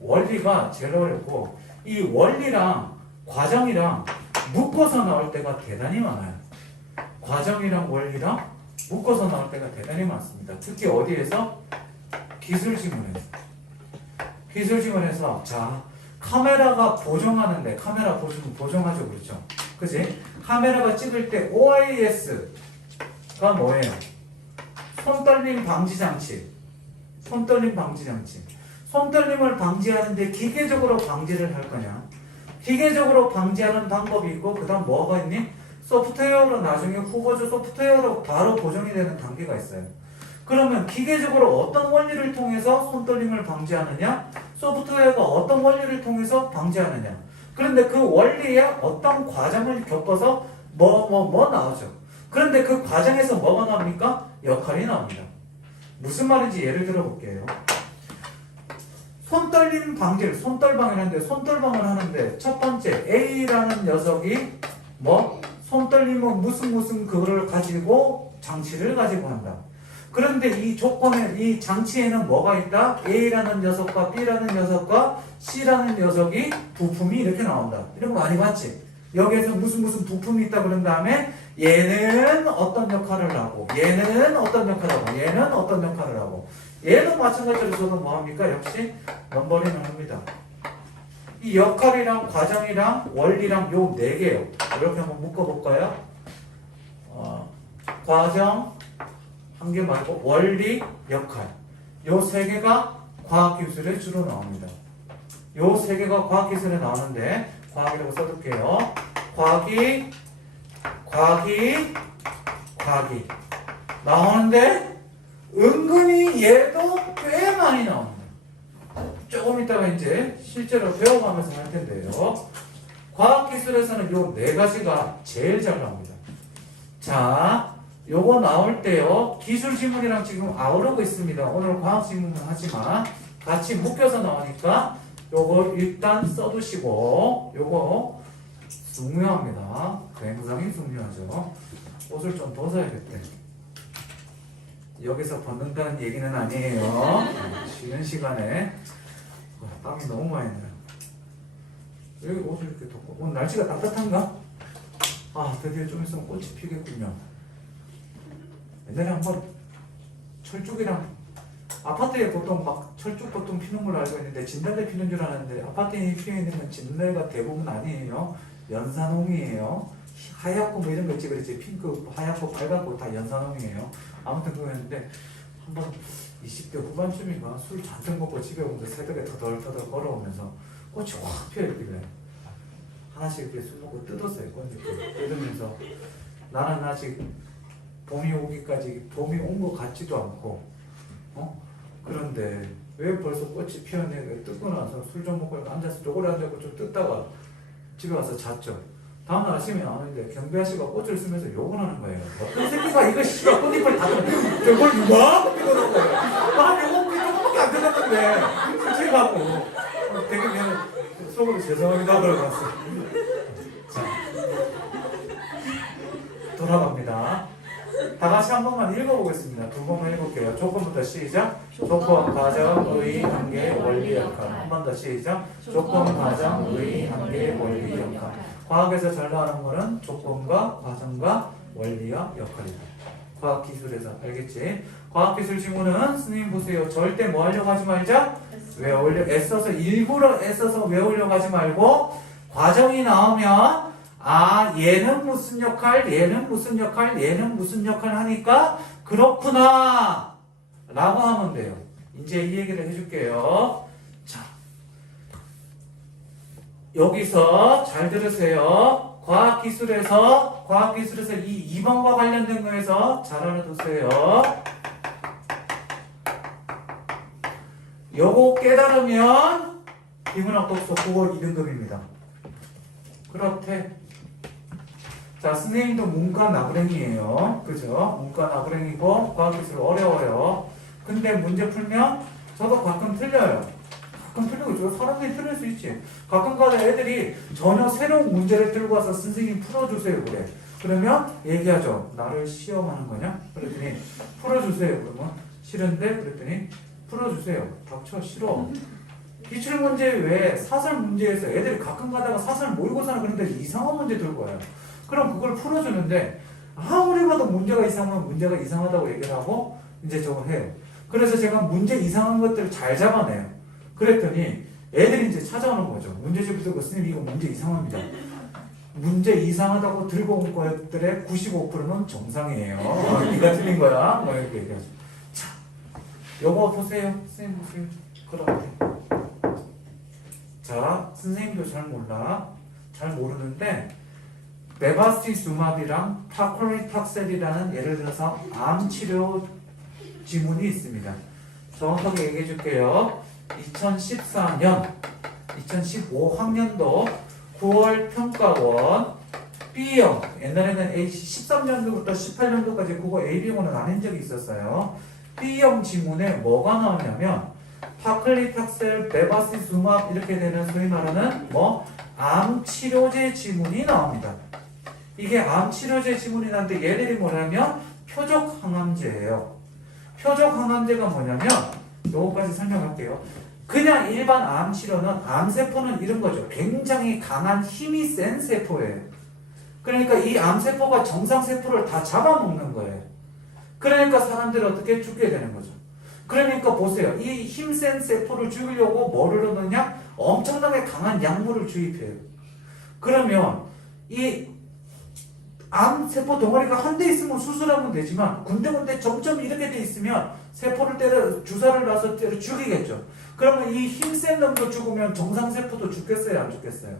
원리가 제일 어렵고 이 원리랑 과정이랑 묶어서 나올 때가 대단히 많아요. 과정이랑 원리랑 묶어서 나올 때가 대단히 많습니다. 특히 어디에서? 기술지문에서. 기술지문에서 자 카메라가 보정하는데 카메라 보정하죠. 그렇죠? 그치? 카메라가 찍을 때 OIS가 뭐예요? 손떨림 방지장치. 손떨림 방지장치. 손떨림을 방지하는데 기계적으로 방지를 할 거냐? 기계적으로 방지하는 방법이 있고 그 다음 뭐가 있니? 소프트웨어로 나중에 후보조 소프트웨어로 바로 보정이 되는 단계가 있어요. 그러면 기계적으로 어떤 원리를 통해서 손떨림을 방지하느냐? 소프트웨어가 어떤 원리를 통해서 방지하느냐? 그런데 그 원리에 어떤 과정을 겪어서 뭐 나오죠. 그런데 그 과정에서 뭐가 나옵니까? 역할이 나옵니다. 무슨 말인지 예를 들어 볼게요. 손떨림 방지를 손떨방이라는데 손떨방을 하는데 첫 번째 A라는 녀석이 손떨림은 무슨 그거를 가지고 장치를 가지고 한다. 그런데 이 조건에 이 장치에는 뭐가 있다? A라는 녀석과 B라는 녀석과 C라는 녀석이 부품이 이렇게 나온다. 이런 거 많이 봤지? 여기에서 무슨 부품이 있다 그런 다음에 얘는 어떤 역할을 하고 얘는 어떤 역할을 하고 얘는 어떤 역할을 하고 얘도 마찬가지로 저도 뭐합니까? 역시 넘버링을 합니다. 이 역할이랑 과정이랑 원리랑 요 4개요. 이렇게 한번 묶어볼까요? 과정 한 개 말고 원리, 역할 요 3개가 과학기술에 주로 나옵니다. 요 3개가 과학기술에 나오는데 과학이라고 써둘게요. 과학이 나오는데 은근히 얘도 꽤 많이 나옵니다. 조금 이따가 이제 실제로 배워가면서 할 텐데요. 과학기술에서는 요 4가지가 제일 잘 나옵니다. 자, 요거 나올 때요. 기술지문이랑 지금 아우르고 있습니다. 오늘 과학지문은 하지만 같이 묶여서 나오니까 요거 일단 써두시고 요거 중요합니다. 굉장히 중요하죠. 옷을 좀 벗어야겠대. 여기서 벗는다는 얘기는 아니에요. 쉬는 시간에 땀이 너무 많이 나요. 여기 옷을 이렇게 덮고 오늘 날씨가 따뜻한가? 드디어 좀 있으면 꽃이 피겠군요. 옛날에 한번 철쭉이랑 아파트에 보통 막 철쭉 보통 피는 걸로 알고 있는데 진달래 피는 줄 알았는데 아파트에 피어 있는 건 진달래가 대부분 아니에요. 연산홍이에요. 하얗고 뭐 이런 거 있지 그렇지 핑크 하얗고 빨갛고 다 연산홍이에요. 아무튼 그거였는데 한번 20대 후반쯤인가 술 잔뜩 먹고 집에 오면서 새벽에 터덜터덜 걸어오면서 꽃이 확 피어있길래 하나씩 이렇게 술 먹고 뜯었어요. 꽃잎을 뜯으면서 나는 아직 봄이 오기까지 봄이 온 것 같지도 않고 그런데 왜 벌써 꽃이 피었네. 뜯고 나서 술 좀 먹고 앉아서 쪼그려 앉아서 좀 뜯다가 집에 와서 잤죠. 다음날 아침에 나오는데 경비 아씨가 꽃을 쓰면서 욕을 하는 거예요. 어떤 새끼가 이거 씨발 꽃잎을 다 저걸 누가 이러는 거예요. 한 요거 조금밖에 안 들었는데 솔직하고 되게 그냥 속으로 죄송합니다 그러고 왔어요. 자, 돌아갑니다. 다 같이 한 번만 읽어보겠습니다. 두 번만 읽을게요. 조건부터 시작. 조건, 과정, 의, 관계, 원리, 역할. 한 번 더 시작. 조건, 과정, 의, 관계, 원리, 역할. 과학에서 잘 나오는 거는 조건과 과정과 원리와 역할이다. 과학기술에서 알겠지? 과학기술 지문은 선생님 보세요. 절대 뭐 하려고 하지 말자. 애써서 일부러 애써서 외우려고 하지 말고 과정이 나오면 얘는 무슨 역할, 얘는 무슨 역할, 얘는 무슨 역할 하니까 그렇구나 라고 하면 돼요. 이제 이 얘기를 해줄게요. 자, 여기서 잘 들으세요. 과학기술에서 이 2번과 관련된 거에서 잘 알아두세요. 요거 깨달으면 비문학 독서 국어 2등급입니다. 그렇대. 자, 선생님도 문과 나부랭이에요. 그죠? 문과 나부랭이고 과학기술 어려워요. 근데 문제 풀면 저도 가끔 틀려요. 가끔 틀리고 저 사람들이 틀릴 수 있지. 가끔가다 애들이 전혀 새로운 문제를 들고 와서 선생님 풀어주세요 그래. 그러면 얘기하죠. 나를 시험하는 거냐? 그랬더니 풀어주세요. 그러면 싫은데? 그랬더니 풀어주세요. 닥쳐 싫어. 기출문제 외에 사설 문제에서 애들이 가끔 가다가 사설 모의고사나 그런 데 이상한 문제 들고 와요. 그럼 그걸 풀어주는데 아무리 봐도 문제가 이상하면 문제가 이상하다고 얘기를 하고 이제 저걸 해요. 그래서 제가 문제 이상한 것들을 잘 잡아내요. 그랬더니 애들이 이제 찾아오는 거죠. 문제집 들고 선생님 이거 문제 이상합니다. 문제 이상하다고 들고 온 것들의 95%는 정상이에요. 네가 틀린 거야. 뭐 이렇게 얘기하죠. 자, 요거 보세요. 선생님 보세요. 그렇게. 자, 선생님도 잘 몰라. 잘 모르는데 베바스티즈마비랑 파클리탁셀이라는 예를 들어서 암치료 지문이 있습니다. 정확하게 얘기해 줄게요. 2014년 2015학년도 9월 평가원 B형, 옛날에는 13년도부터 18년도까지 국어 AB형으로 나뉜 적이 있었어요. B형 지문에 뭐가 나오냐면 파클리탁셀, 베바시즈맙 이렇게 되는 소위 말하는 암치료제 지문이 나옵니다. 이게 암치료제 지문이 나는데 얘들이 뭐냐면 표적항암제예요. 표적항암제가 뭐냐면 요거까지 설명할게요. 그냥 일반 암치료는 암세포는 이런 거죠. 굉장히 강한 힘이 센 세포예요. 그러니까 이 암세포가 정상세포를 다 잡아먹는 거예요. 그러니까 사람들이 어떻게 죽게 되는 거죠. 그러니까 보세요. 이 힘센 세포를 죽이려고 뭐를 넣느냐? 엄청나게 강한 약물을 주입해요. 그러면 이 암세포 덩어리가 한 대 있으면 수술하면 되지만 군데군데 점점 이렇게 돼 있으면 세포를 때려 주사를 놔서 때려 죽이겠죠. 그러면 이 힘센 놈도 죽으면 정상세포도 죽겠어요? 안 죽겠어요?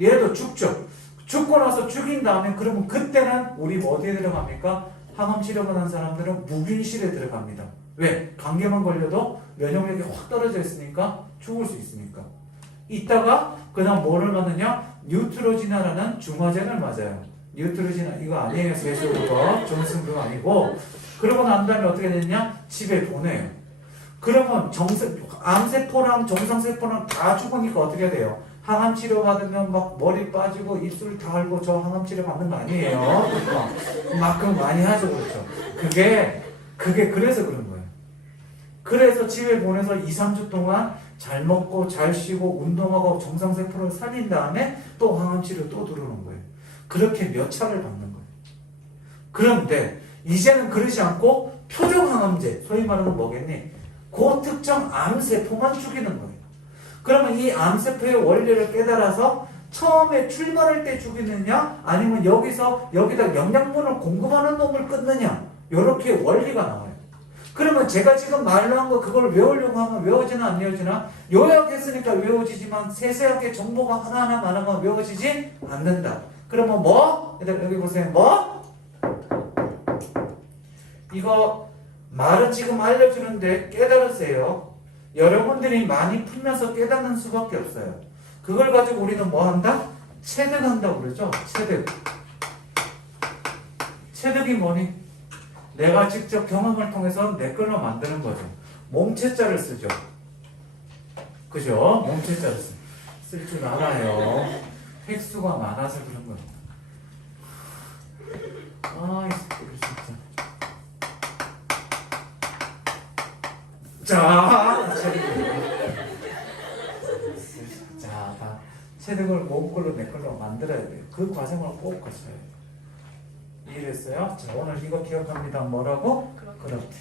얘도 죽죠. 죽고 나서 죽인 다음에 그러면 그때는 우리 어디에 들어갑니까? 항암치료만 한 사람들은 무균실에 들어갑니다. 왜? 감기만 걸려도 면역력이 확 떨어져 있으니까 죽을 수 있으니까. 이따가 그 다음 뭐를 맞느냐? 뉴트로지나라는 중화제를 맞아요. 뉴트로지나 이거 아니에요. 세수부터 존슨 그거 아니고. 그러고 난 다음에 어떻게 되느냐? 집에 보내요. 그러면 암세포랑 정상세포랑 다 죽으니까 어떻게 돼요? 항암치료 받으면 막 머리 빠지고 입술 다 앓고 저 항암치료 받는 거 아니에요. 막 그거 많이 하죠. 그렇죠. 그게 그래서 그런 거예요. 그래서 집에 보내서 2, 3주 동안 잘 먹고 잘 쉬고 운동하고 정상세포를 살린 다음에 또 항암치료 또 들어오는 거예요. 그렇게 몇 차를 받는 거예요. 그런데 이제는 그러지 않고 표적항암제, 소위 말하는 뭐겠니? 그 특정 암세포만 죽이는 거예요. 그러면 이 암세포의 원리를 깨달아서 처음에 출발할 때 죽이느냐 아니면 여기다 영양분을 공급하는 놈을 끊느냐 이렇게 원리가 나와요. 그러면 제가 지금 말로 한 거 그걸 외우려고 하면 외워지나 안 외워지나? 요약했으니까 외워지지만 세세하게 정보가 하나하나 많으면 외워지지 않는다. 그러면 뭐? 얘들 여기 보세요. 뭐? 이거 말은 지금 알려주는데 깨달으세요. 여러분들이 많이 풀면서 깨닫는 수밖에 없어요. 그걸 가지고 우리는 뭐 한다? 체득한다고 그러죠. 체득. 체득이 뭐니? 내가 직접 경험을 통해서 내 걸로 만드는 거죠. 몸체자를 쓰죠. 그죠? 몸체자를 쓸 줄 알아요. 획수가 많아서 그런 거예요. 아, 진짜. 자, 다 체득을 몸 걸로 내 걸로 만들어야 돼요. 그 과정을 꼭 거쳐야 돼요. 이해됐어요? 자, 오늘 이거 기억합니다. 뭐라고? 그렇대.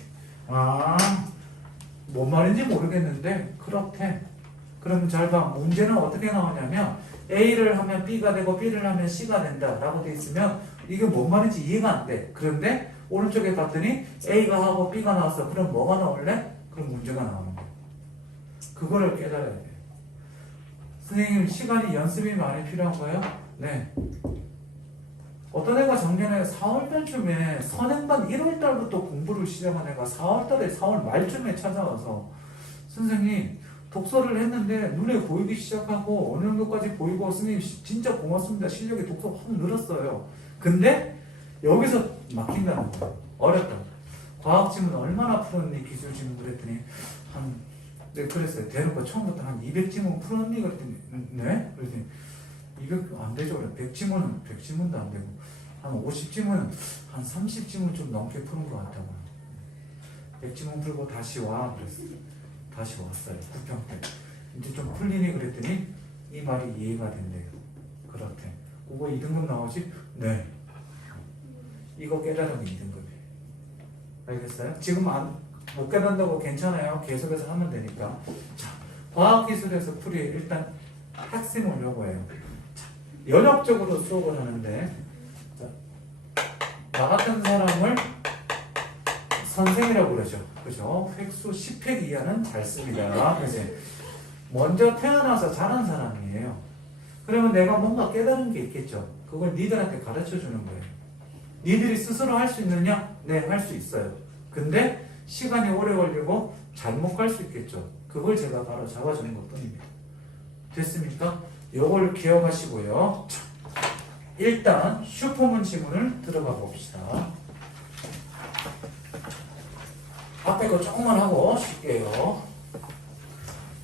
아, 뭔 말인지 모르겠는데 그렇대. 그럼 잘 봐. 문제는 어떻게 나오냐면 A를 하면 B가 되고 B를 하면 C가 된다 라고 돼 있으면 이게 뭔 말인지 이해가 안 돼. 그런데 오른쪽에 봤더니 A가 하고 B가 나왔어. 그럼 뭐가 나올래? 그럼 문제가 나오는 거야. 그거를 깨달아야 돼. 선생님 시간이 연습이 많이 필요한 거예요? 네. 어떤 애가 작년에 4월달쯤에 선행반 1월달부터 공부를 시작한 애가 4월달에 4월 말쯤에 찾아와서 선생님 독서를 했는데 눈에 보이기 시작하고 어느 정도까지 보이고 선생님 진짜 고맙습니다. 실력이 독서 확 늘었어요. 근데 여기서 막힌다는 거예요. 어렵다. 과학 지문 얼마나 풀었니? 기술 지문 그랬더니 네 그랬어요. 대놓고 처음부터 한 200지문 풀었니? 그랬더니 네? 그랬더니 200 안 되죠. 100지문도 안 되고 한 50지문 한 30지문 좀 넘게 푸는 것 같다고요. 100지문 풀고 다시 와 그랬어요. 다시 왔어요. 9평 때. 이제 좀 풀리니 그랬더니 이 말이 이해가 된대요. 그렇대. 그거 2등급 나오지? 네. 이거 깨달으면 2등급이에요. 알겠어요? 지금 못 깨닫는다고 괜찮아요. 계속해서 하면 되니까. 자, 과학기술에서 풀이 일단 핵심을 요거예요. 연역적으로 수업을 하는데 자, 나 같은 사람을 선생이라고 그러죠. 그죠? 획수 10획 이하는 잘 씁니다. 그지? 먼저 태어나서 자란 사람이에요. 그러면 내가 뭔가 깨달은 게 있겠죠. 그걸 니들한테 가르쳐 주는 거예요. 니들이 스스로 할 수 있느냐? 네, 할 수 있어요. 근데 시간이 오래 걸리고 잘못 갈 수 있겠죠. 그걸 제가 바로 잡아주는 것 뿐입니다. 됐습니까? 요걸 기억하시고요. 자, 일단 슈퍼문 지문을 들어가 봅시다. 앞에 거 조금만 하고 쉴게요.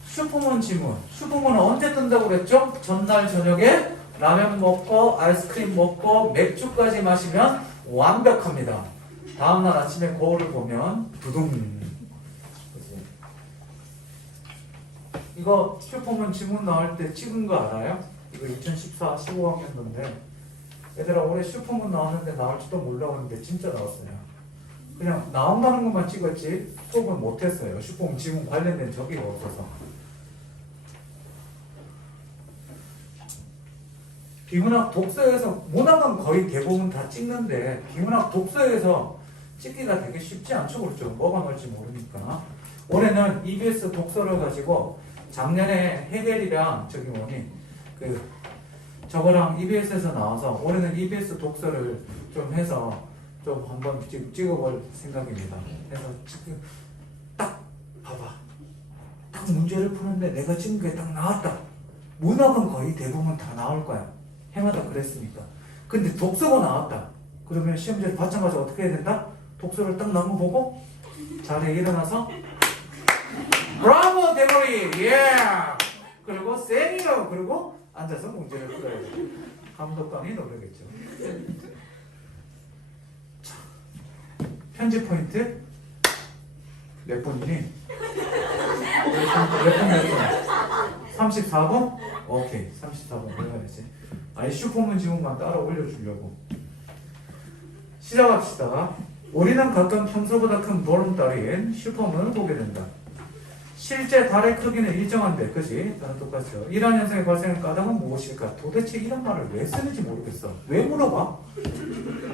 슈퍼문 지문. 슈퍼문은 언제 뜬다고 그랬죠? 전날 저녁에 라면 먹고 아이스크림 먹고 맥주까지 마시면 완벽합니다. 다음날 아침에 거울을 보면 두둥. 그치? 이거 슈퍼문 지문 나올 때 찍은 거 알아요? 이거 2014 15학년도인데 얘들아 올해 슈퍼문 나왔는데 나올지도 몰라봤는데 진짜 나왔어요. 그냥 나온다는 것만 찍었지 수업은 못했어요. 슈퍼문 지문 관련된 적이 없어서. 비문학 독서에서 문학은 거의 대부분 다 찍는데 비문학 독서에서 찍기가 되게 쉽지 않죠. 그렇죠. 뭐가 나올지 모르니까. 올해는 EBS 독서를 가지고 작년에 해겔이랑 저기 뭐니 저거랑 EBS에서 나와서 올해는 EBS 독서를 좀 해서 좀 한번 찍어볼 생각입니다. 그래서 지금 딱 봐봐. 딱 문제를 푸는데 내가 찍은 게 딱 나왔다. 문학은 거의 대부분 다 나올 거야. 해마다 그랬으니까. 근데 독서가 나왔다. 그러면 시험지를 받자마자 어떻게 해야 된다? 독서를 딱 나무 보고 자리에 일어나서 브라보 대머리 예! 그리고 세니어 그리고 앉아서 문제를 풀어야 돼. 감독관이 노력했죠. 자, 편집 포인트 몇 분이니? 몇 분? 34분? 오케이 34분 해야지. 아니 슈퍼문 지문만 따라 올려주려고. 시작합시다. 우리는 가끔 평소보다 큰 보름달인 슈퍼문을 보게 된다. 실제 달의 크기는 일정한데, 그지? 다른 똑같죠. 이러한 현상이 발생한 까닭은 무엇일까? 도대체 이런 말을 왜 쓰는지 모르겠어. 왜 물어봐?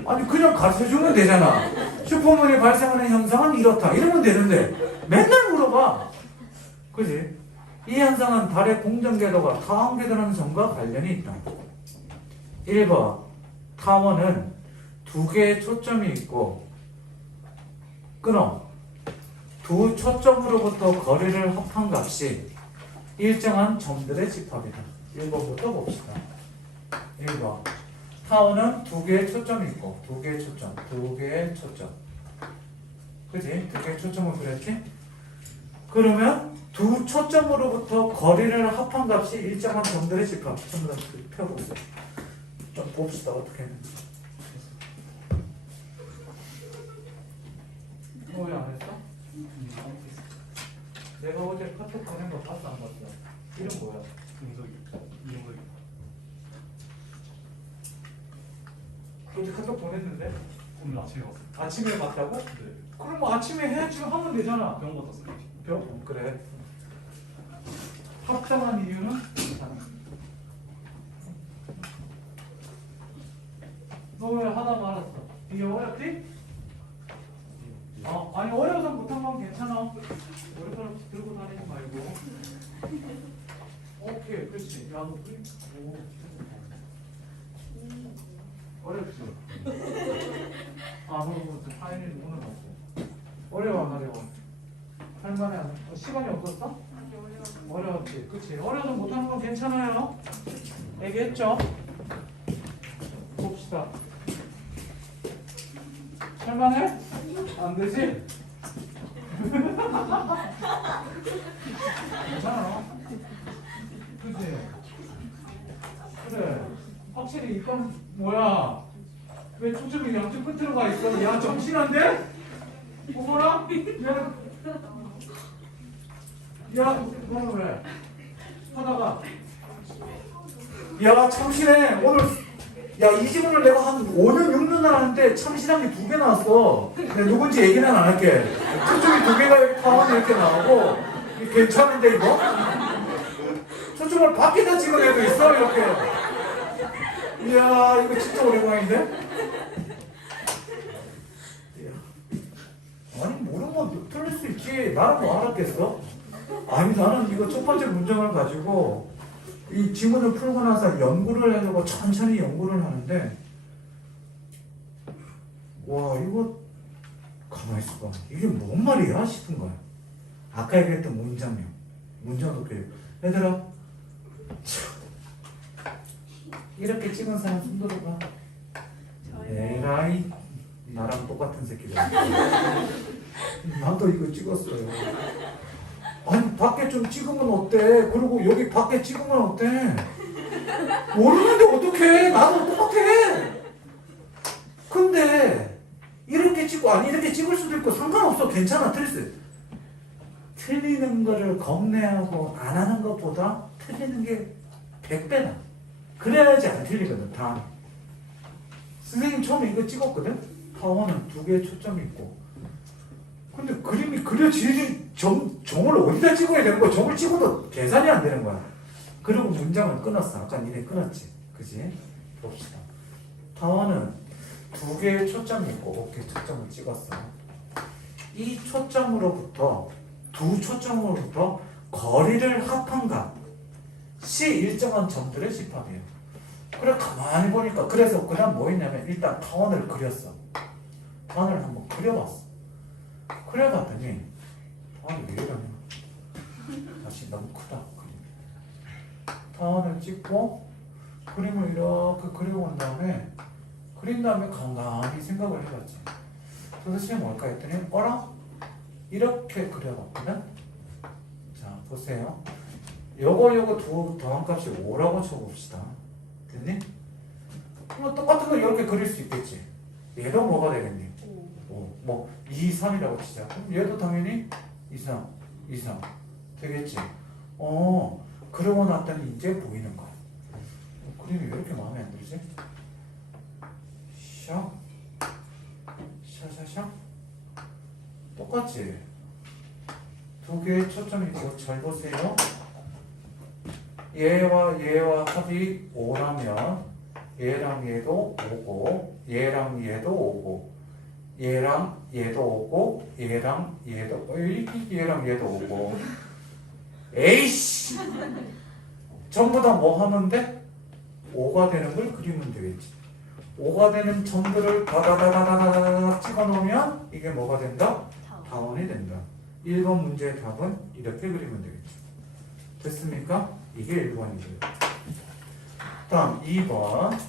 아니 그냥 가르쳐주면 되잖아. 슈퍼문이 발생하는 현상은 이렇다. 이러면 되는데 맨날 물어봐. 그지? 이 현상은 달의 공전궤도가 타원궤도라는 점과 관련이 있다. 1번 타원은 두 개의 초점이 있고 끊어. 두 초점으로부터 거리를 합한 값이 일정한 점들의 집합이다. 1번부터 봅시다. 1번. 타원은 두 개의 초점이 있고, 두 개의 초점. 그지? 두 개의 초점을 그렸지? 그러면 두 초점으로부터 거리를 합한 값이 일정한 점들의 집합. 전부 다 펴보세요. 좀 봅시다. 어떻게 했는지. 왜 안 했어? 내가 어제 카톡 보낸 거 봤어 안 봤어? 이름 뭐야? 이용석이. 어제 카톡 보냈는데? 오늘 아침에 왔어요. 아침에 봤다고? 네. 그럼 뭐 아침에 해야지 하면 되잖아. 병원 갔다 왔어요. 병? 그래. 합당한 이유는? 너 왜 하다 말았어? 이게 어렵지? 아니 어려워서 못한 건 괜찮아. 머리카락 들고 다니지 말고. 오케이, 그렇지. 야, 너 그림. 오, 어렵지? 그리고 파인이 오늘 봤어. 어려워, 안 어려워? 할만해, 안 해? 시간이 없었어? 어려웠지? 그치? 어려워서 못하는 건 괜찮아요. 얘기했죠? 봅시다. 할만해? 안 되지? 괜찮아. 그치? 그래. 확실히 이건 뭐야? 왜 초점이 양쪽 끝으로 가 있어? 야, 정신한데? 어머나? 너는 왜? 하다가 야, 참신해. 오늘 야, 이 지문을 내가 한 5년, 6년 하는데 참신한 게 2개 나왔어. 내가 누군지 얘기는 안 할게. 초점이 2개가 타원이 이렇게 나오고 이게 괜찮은데 이거? 초점을 밖에다 찍은 애도 있어 이렇게. 이야, 이거 진짜 오랜만인데? 아니 모르면 틀릴 수 있지. 나는 뭐 알았겠어? 아니 나는 이거 첫 번째 문장을 가지고 이 지문을 풀고 나서 연구를 해주고 천천히 연구를 하는데 와 이거 가만히 있어봐. 이게 뭔 말이야 싶은 거야. 아까 얘기했던 문장도 그래요. 얘들아 이렇게 찍은 사람 손 들어봐. 에라이 나랑 똑같은 새끼들. 나도 이거 찍었어요. 아니 밖에 좀 찍으면 어때? 그리고 여기 밖에 찍으면 어때? 모르는데 어떡해? 나도 똑같아. 근데 이렇게 찍고 아니 이렇게 찍을 수도 있고 상관없어. 괜찮아. 틀리는 거를 겁내하고 안 하는 것보다 틀리는 게 100배다. 그래야지 안 틀리거든. 다. 선생님 처음에 이거 찍었거든? 타원은 2개의 초점이 있고 근데 그림이 그려지는 점을 어디다 찍어야 되는 거야? 점을 찍어도 계산이 안 되는 거야. 그리고 문장을 끊었어. 아까 니네 끊었지? 그지? 봅시다. 타원은 2개의 초점이 있고 5개의 초점을 찍었어. 이 초점으로부터 두 초점으로부터 거리를 합한 값이 일정한 점들의 집합이에요. 그래 가만히 보니까 그래서 그다음 뭐 했냐면 일단 타원을 그렸어. 타원을 한번 그려봤어. 그래봤더니 아니 왜 이러냐 다시 너무 크다. 타원을 찍고 그림을 이렇게 그려본 다음에 그린 다음에 간간히 생각을 해봤지. 도대체 뭘까 했더니 어라? 이렇게 그려봤거든. 자 보세요. 요거 더한값이 5라고 쳐봅시다. 됐니? 뭐 똑같은 거 이렇게 그릴 수 있겠지. 얘도 뭐가 되겠니? 5. 뭐 2, 3이라고 치자. 그럼 얘도 당연히 2, 3 되겠지. 그러고 났더니 이제 보이는 거야. 그림이 왜 이렇게 마음에 안 들지? 샤 똑같지? 2개의 초점이 있고 잘 보세요. 얘와 합이 5라면 얘랑 얘도 5고 얘랑 얘도 5고 얘랑 얘도 5고 얘랑 얘도 5고 에이씨 전부 다 뭐 하면 돼? 5가 되는 걸 그리면 되겠지. 5가 되는 점들을 다다다다다다다 찍어 놓으면 이게 뭐가 된다? 원이 된다. 1번 문제의 답은 이렇게 그리면 되겠죠. 됐습니까? 이게 1번이고요. 다음 2번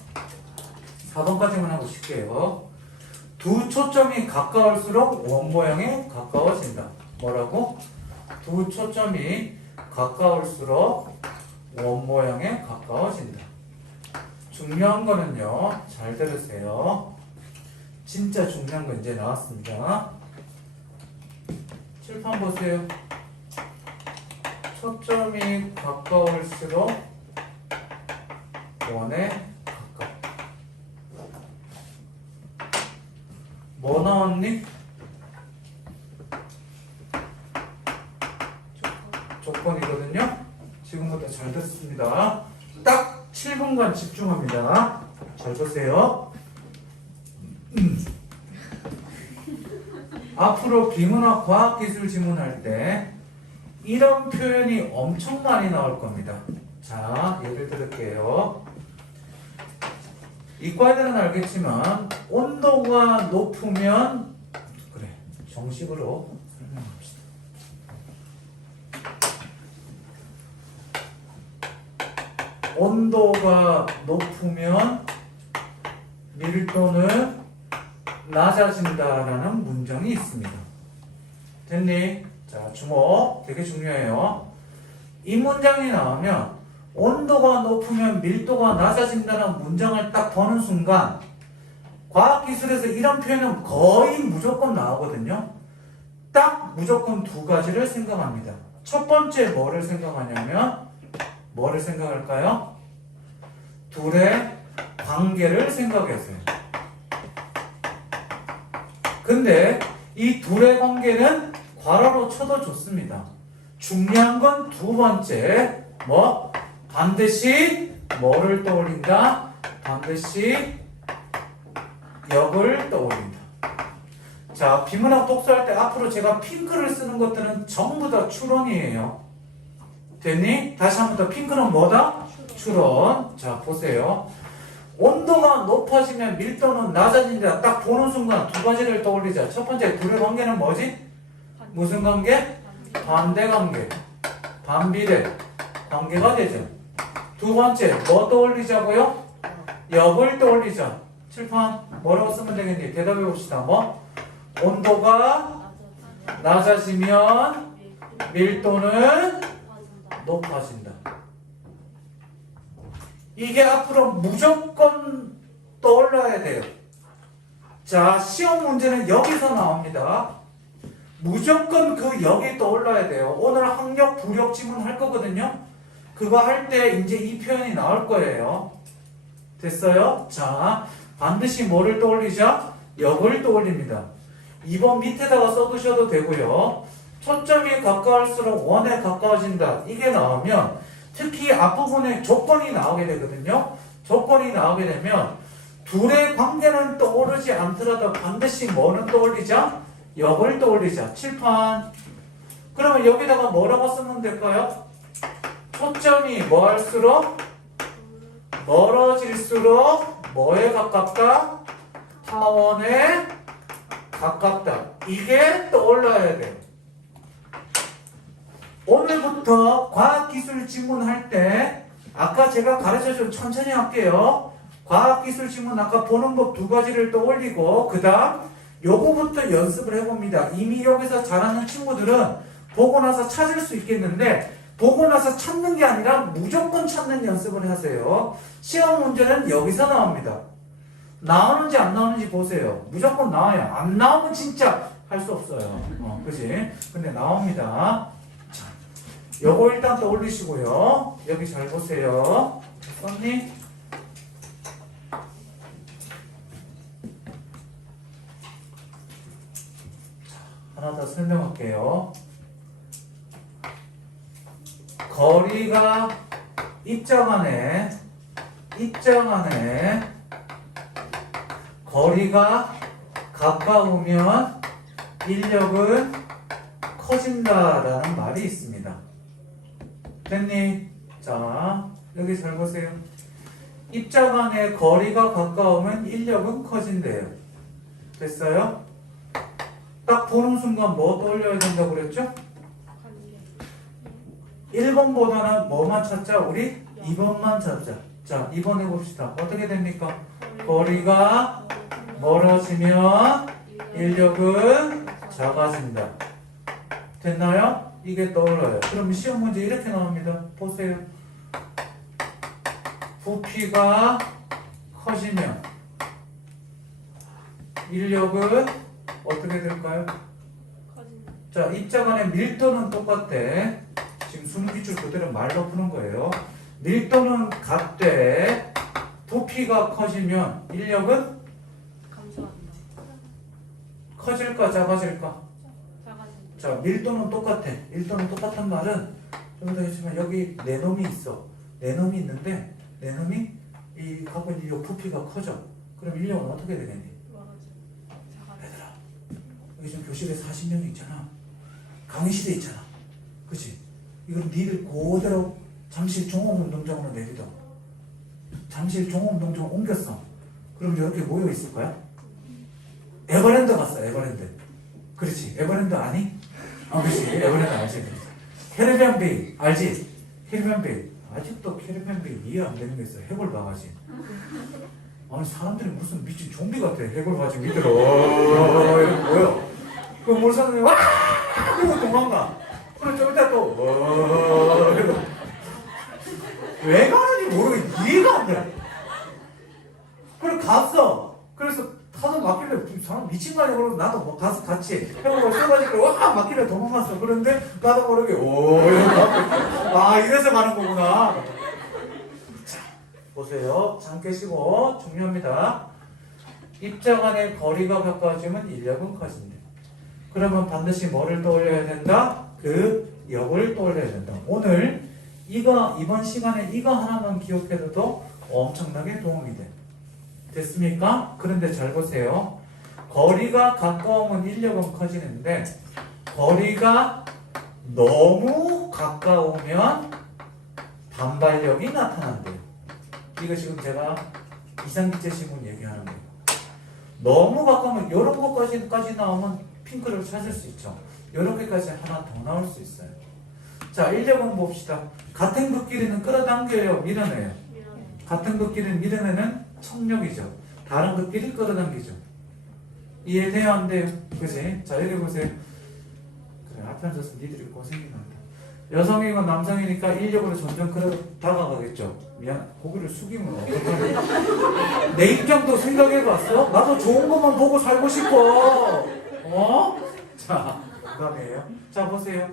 4번까지만 하고 쉴게요. 두 초점이 가까울수록 원 모양에 가까워진다. 뭐라고? 두 초점이 가까울수록 원 모양에 가까워진다. 중요한 거는요, 잘 들으세요. 진짜 중요한 거 이제 나왔습니다. 칠판 보세요. 초점이 가까울수록 원에 가깝다. 뭐 나왔니? 조건이거든요. 지금부터 잘 듣습니다. 딱 7분간 집중합니다. 잘 보세요. 앞으로 비문학 과학기술 지문할 때 이런 표현이 엄청 많이 나올 겁니다. 자, 예를 들을게요. 이과들은 알겠지만 온도가 높으면 그래, 정식으로 설명합시다. 온도가 높으면 밀도는 낮아진다라는 문장이 있습니다. 됐니? 자, 주목. 되게 중요해요. 이 문장이 나오면 온도가 높으면 밀도가 낮아진다는 문장을 딱 보는 순간 과학기술에서 이런 표현은 거의 무조건 나오거든요. 딱 무조건 두 가지를 생각합니다. 첫 번째 뭐를 생각하냐면 뭐를 생각할까요? 둘의 관계를 생각하세요. 근데 이 둘의 관계는 괄호로 쳐도 좋습니다. 중요한 건 두 번째, 뭐? 반드시 뭐를 떠올린다? 반드시 역을 떠올린다. 자, 비문학 독서할 때 앞으로 제가 핑크를 쓰는 것들은 전부 다 추론이에요. 됐니? 다시 한 번 더. 핑크는 뭐다? 추론. 자, 보세요. 온도가 높아지면 밀도는 낮아진다. 딱 보는 순간 두 가지를 떠올리자. 첫 번째, 둘의 관계는 뭐지? 무슨 관계? 반대 관계. 반비례 관계가 되죠. 두 번째, 뭐 떠올리자고요? 역을 떠올리자. 칠판 뭐라고 쓰면 되겠니? 대답해 봅시다. 뭐? 온도가 낮아지면 밀도는 높아진다. 이게 앞으로 무조건 떠올라야 돼요. 자, 시험 문제는 여기서 나옵니다. 무조건 그 역이 떠올라야 돼요. 오늘 학력, 부력 지문 할 거거든요. 그거 할 때 이제 이 표현이 나올 거예요. 됐어요? 자, 반드시 뭐를 떠올리자? 역을 떠올립니다. 2번 밑에다가 써두셔도 되고요. 초점이 가까울수록 원에 가까워진다. 이게 나오면 특히 앞부분에 조건이 나오게 되거든요. 조건이 나오게 되면 둘의 관계는 떠오르지 않더라도 반드시 뭐는 떠올리자? 역을 떠올리자. 칠판. 그러면 여기다가 뭐라고 쓰면 될까요? 초점이 뭐 할수록? 멀어질수록 뭐에 가깝다? 타원에 가깝다. 이게 떠올라야 돼요. 오늘부터 과학기술 지문할 때 아까 제가 가르쳐준 천천히 할게요. 과학기술 지문 아까 보는 법 두 가지를 떠올리고 그 다음 요거부터 연습을 해봅니다. 이미 여기서 잘하는 친구들은 보고 나서 찾을 수 있겠는데 보고 나서 찾는 게 아니라 무조건 찾는 연습을 하세요. 시험 문제는 여기서 나옵니다. 나오는지 안 나오는지 보세요. 무조건 나와요. 안 나오면 진짜 할 수 없어요. 그지? 근데 나옵니다. 자, 요거 일단 떠올리시고요. 여기 잘 보세요. 썼니? 하나 더 설명할게요. 거리가 입장 안에 거리가 가까우면 인력은 커진다라는 말이 있습니다. 됐니? 자, 여기 잘 보세요. 입장 안에 거리가 가까우면 인력은 커진대요. 됐어요? 딱 보는 순간 뭐 떠올려야 된다고 그랬죠? 관계. 1번보다는 뭐만 찾자? 우리 2번만 찾자. 자, 2번 해봅시다. 어떻게 됩니까? 거리가 멀어지면 인력은 작아진다. 됐나요? 이게 떠올라요. 그럼 시험 문제 이렇게 나옵니다. 보세요. 부피가 커지면 인력은 어떻게 될까요? 커진다. 자, 입자 간의 밀도는 똑같아. 지금 순기출 그대로 말로 푸는 거예요. 밀도는 같대. 부피가 커지면 인력은 감소한다. 커질까 작아질까? 작아진다. 자, 밀도는 똑같아. 밀도는 똑같은 말은 좀 더 했지만 여기 내놈이 있어. 내놈이 있는데 내놈이 이 갖고 있는 이 부피가 커져. 그럼 인력은 어떻게 되겠니? 멀어져. 작아진다. 얘들아, 여기 지금 교실에 40명 있잖아. 강의실에 있잖아. 그치? 이건 니들 그대로 잠실 종합운동장으로 내리던 잠실 종합운동장 옮겼어. 그럼 이렇게 모여 있을 거야? 에버랜드 갔어. 에버랜드. 그렇지? 에버랜드 아니? 그렇지. 에버랜드 알지? 캐리비안 베이 알지? 캐리비안 베이 아직도 캐리비안 베이 이해 안 되는 게 있어. 해골 바가지. 아니 사람들이 무슨 미친 좀비 같아. 해골 바지 밑으로 이렇게 보여. 그 몰사는 와 이러고 도망가. 그럼 좀 이따 또 이러고 왜 가는지 모르겠어. 이해가 안 돼. 그래 갔어. 그래서 타서 막길래 사람 미친 거 아니야. 그러고 나도 뭐 가서 같이 형하고 써가지고 와 막길래 도망갔어. 그런데 나도 모르게 아 이래서 가는 거구나. 자 보세요. 잠 깨시고 중요합니다. 입자 간의 거리가 가까워지면 인력은 커진다. 그러면 반드시 뭐를 떠올려야 된다? 그 역을 떠올려야 된다. 오늘 이번 시간에 이거 하나만 기억해둬도 엄청나게 도움이 돼. 됐습니까? 그런데 잘 보세요. 거리가 가까우면 인력은 커지는데 거리가 너무 가까우면 반발력이 나타난대요. 이거 지금 제가 이상기체 신문 얘기하는 거예요. 너무 가까우면 이런 것까지 나오면 핑크를 찾을 수 있죠. 이렇게까지 하나 더 나올 수 있어요. 자, 인력은 봅시다. 같은 극끼리는 끌어당겨요, 밀어내요. 밀어내. 같은 극끼리는 밀어내는 청력이죠. 다른 극끼리 끌어당기죠. 이해돼요, 안 돼요? 그지? 자, 여기 보세요. 그래, 앞에 앉아서 니들이 고생이 난다. 여성이고 남성이니까 인력으로 점점 다가가겠죠. 미안, 고개를 숙이면 어떡하냐. 내 입장도 생각해봤어? 나도 좋은 것만 보고 살고 싶어. 자, 그 다음에요. 자, 보세요.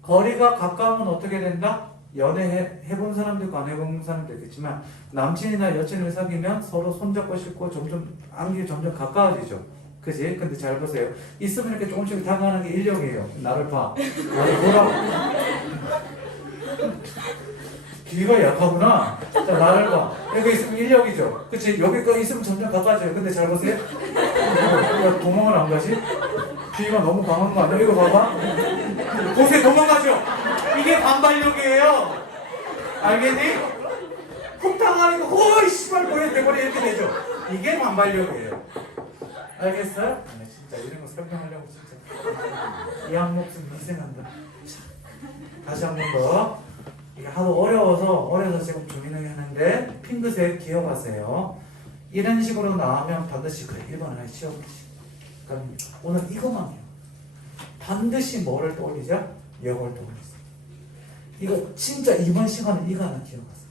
거리가 가까우면 어떻게 된다? 연애해본 사람도 있고 안 해본 사람도 있겠지만 남친이나 여친을 사귀면 서로 손잡고 싶고 점점 안경이 점점 가까워지죠. 그지? 근데 잘 보세요. 있으면 이렇게 조금씩 다가가는 게 인력이에요. 나를 봐. 나를 보라고. 귀가 약하구나. 자, 나를 봐. 여기 있으면 인력이죠. 그치? 여기까지 있으면 점점 가까워져요. 근데 잘 보세요. 이거 도망을 안 가지? 귀가 너무 강한 거 아니야? 이거 봐봐. 보세요. 도망가죠? 이게 반발력이에요. 알겠니? 훅 당하니까 호이 씨발 뭐야 대머리 이렇게 되죠. 이게 반발력이에요. 알겠어요? 네, 진짜 이런 거 설명하려고 진짜 이 항목 좀 희생한다. 자, 다시 한 번 더. 이게 하도 어려워서 지금 조민영이 하는데 핑크색 기억하세요. 이런 식으로 나오면 반드시 그래 1번을 해 시험이지. 그럼 오늘 이거만 해요. 반드시 뭐를 떠올리자? 역을 떠올리자. 이거 진짜 이번 시간은 이거 하나 기억하세요.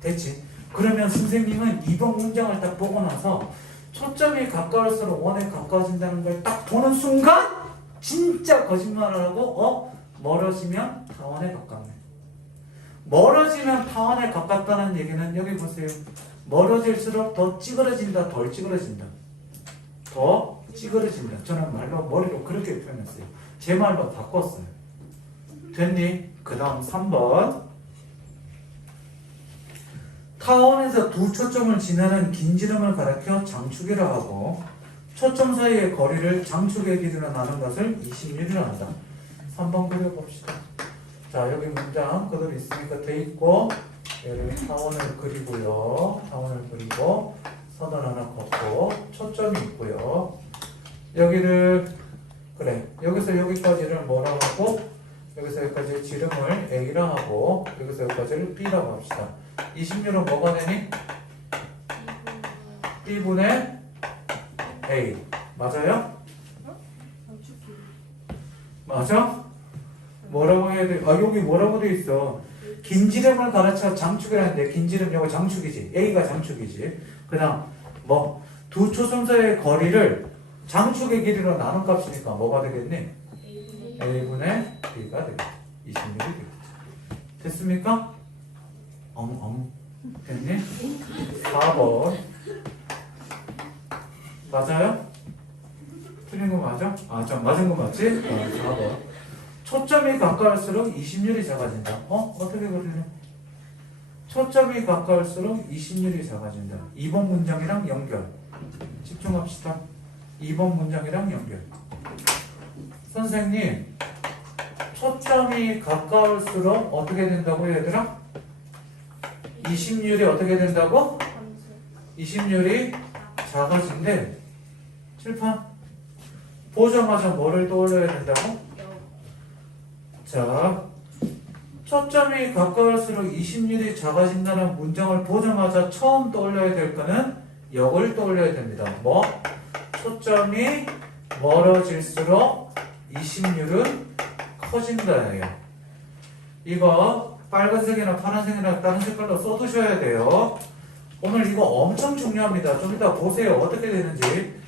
됐지? 그러면 선생님은 이번 문장을 딱 보고 나서 초점이 가까울수록 원에 가까워진다는 걸 딱 보는 순간 진짜 거짓말을 하고 멀어지면 타원에 가깝네. 멀어지면 타원에 가깝다는 얘기는 여기 보세요. 멀어질수록 더 찌그러진다, 덜 찌그러진다. 더 찌그러진다. 저는 말로 머리로 그렇게 표현했어요. 제 말로 바꿨어요. 됐니? 그 다음 3번. 타원에서 두 초점을 지나는 긴 지름을 가리켜 장축이라 하고 초점 사이의 거리를 장축의 길이로 나눈 것을 20mm라 한다. 3번 그려봅시다. 자, 여기 문장 그대로 있으니까 돼 있고 여기 타원을 그리고요. 타원을 그리고 선을 하나 걷고 초점이 있고요. 여기를 그래. 여기서 여기까지를 뭐라고 하고 여기서 여기까지 지름을 A라 하고 여기서 여기까지를 B라고 합시다. 20률은 뭐가 되니? B분의 A. 맞아요? 단축키. 맞아? 뭐라고 해야 돼? 아 여기 뭐라고 돼 있어? 긴 지름을 가르쳐 장축이라는데 긴 지름 여기 장축이지. A가 장축이지. 그다음 뭐 두 초점 사이의 거리를 장축의 길이로 나눈 값이니까 뭐가 되겠니? A분의 B가 되겠지. 20mm 되겠지. 됐습니까? 엉엉 됐니? 4번 맞아요? 틀린 거 맞아? 아, 참 맞은 거 맞지? 4번. 초점이 가까울수록 20률이 작아진다. 어떻게 그러냐? 초점이 가까울수록 20률이 작아진다. 2번 문장이랑 연결. 집중합시다. 2번 문장이랑 연결. 선생님, 초점이 가까울수록 어떻게 된다고 얘들아? 20률이 어떻게 된다고? 20률이 작아진대. 칠판. 보자마자 뭐를 떠올려야 된다고? 자, 초점이 가까울수록 20률이 작아진다는 문장을 보자마자 처음 떠올려야 될 거는 역을 떠올려야 됩니다. 뭐? 초점이 멀어질수록 20률은 커진다예요. 이거 빨간색이나 파란색이나 다른 색깔로 써두셔야 돼요. 오늘 이거 엄청 중요합니다. 좀 이따 보세요. 어떻게 되는지.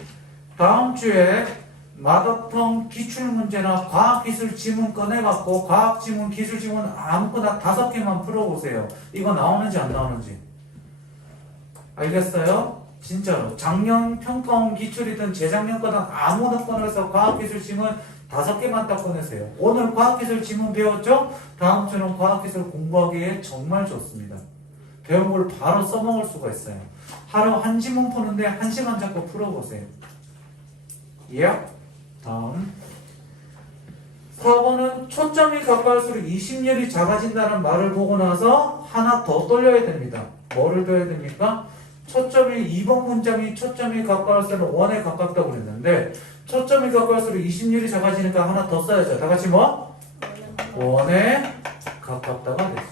다음 주에 마더텅 기출문제나 과학기술 지문 꺼내갖고 과학지문, 기술지문 아무거나 5개만 풀어보세요. 이거 나오는지 안 나오는지. 알겠어요? 진짜로. 작년 평가원 기출이든 재작년 거든 아무나 꺼내서 과학기술 지문 5개만 딱 꺼내세요. 오늘 과학기술 지문 배웠죠? 다음 주는 과학기술 공부하기에 정말 좋습니다. 배운 걸 바로 써먹을 수가 있어요. 하루 한 지문 푸는데 1시간 잡고 풀어보세요. 예? 다음 4번은 초점이 가까울수록 20률이 작아진다는 말을 보고 나서 하나 더 돌려야 됩니다. 뭐를 둬야 됩니까? 초점이 2번 문장이 초점이 가까울수록 1에 가깝다고 그랬는데 초점이 가까울수록 20률이 작아지니까 하나 더 써야죠. 다 같이 뭐? 1에 가깝다가 되죠.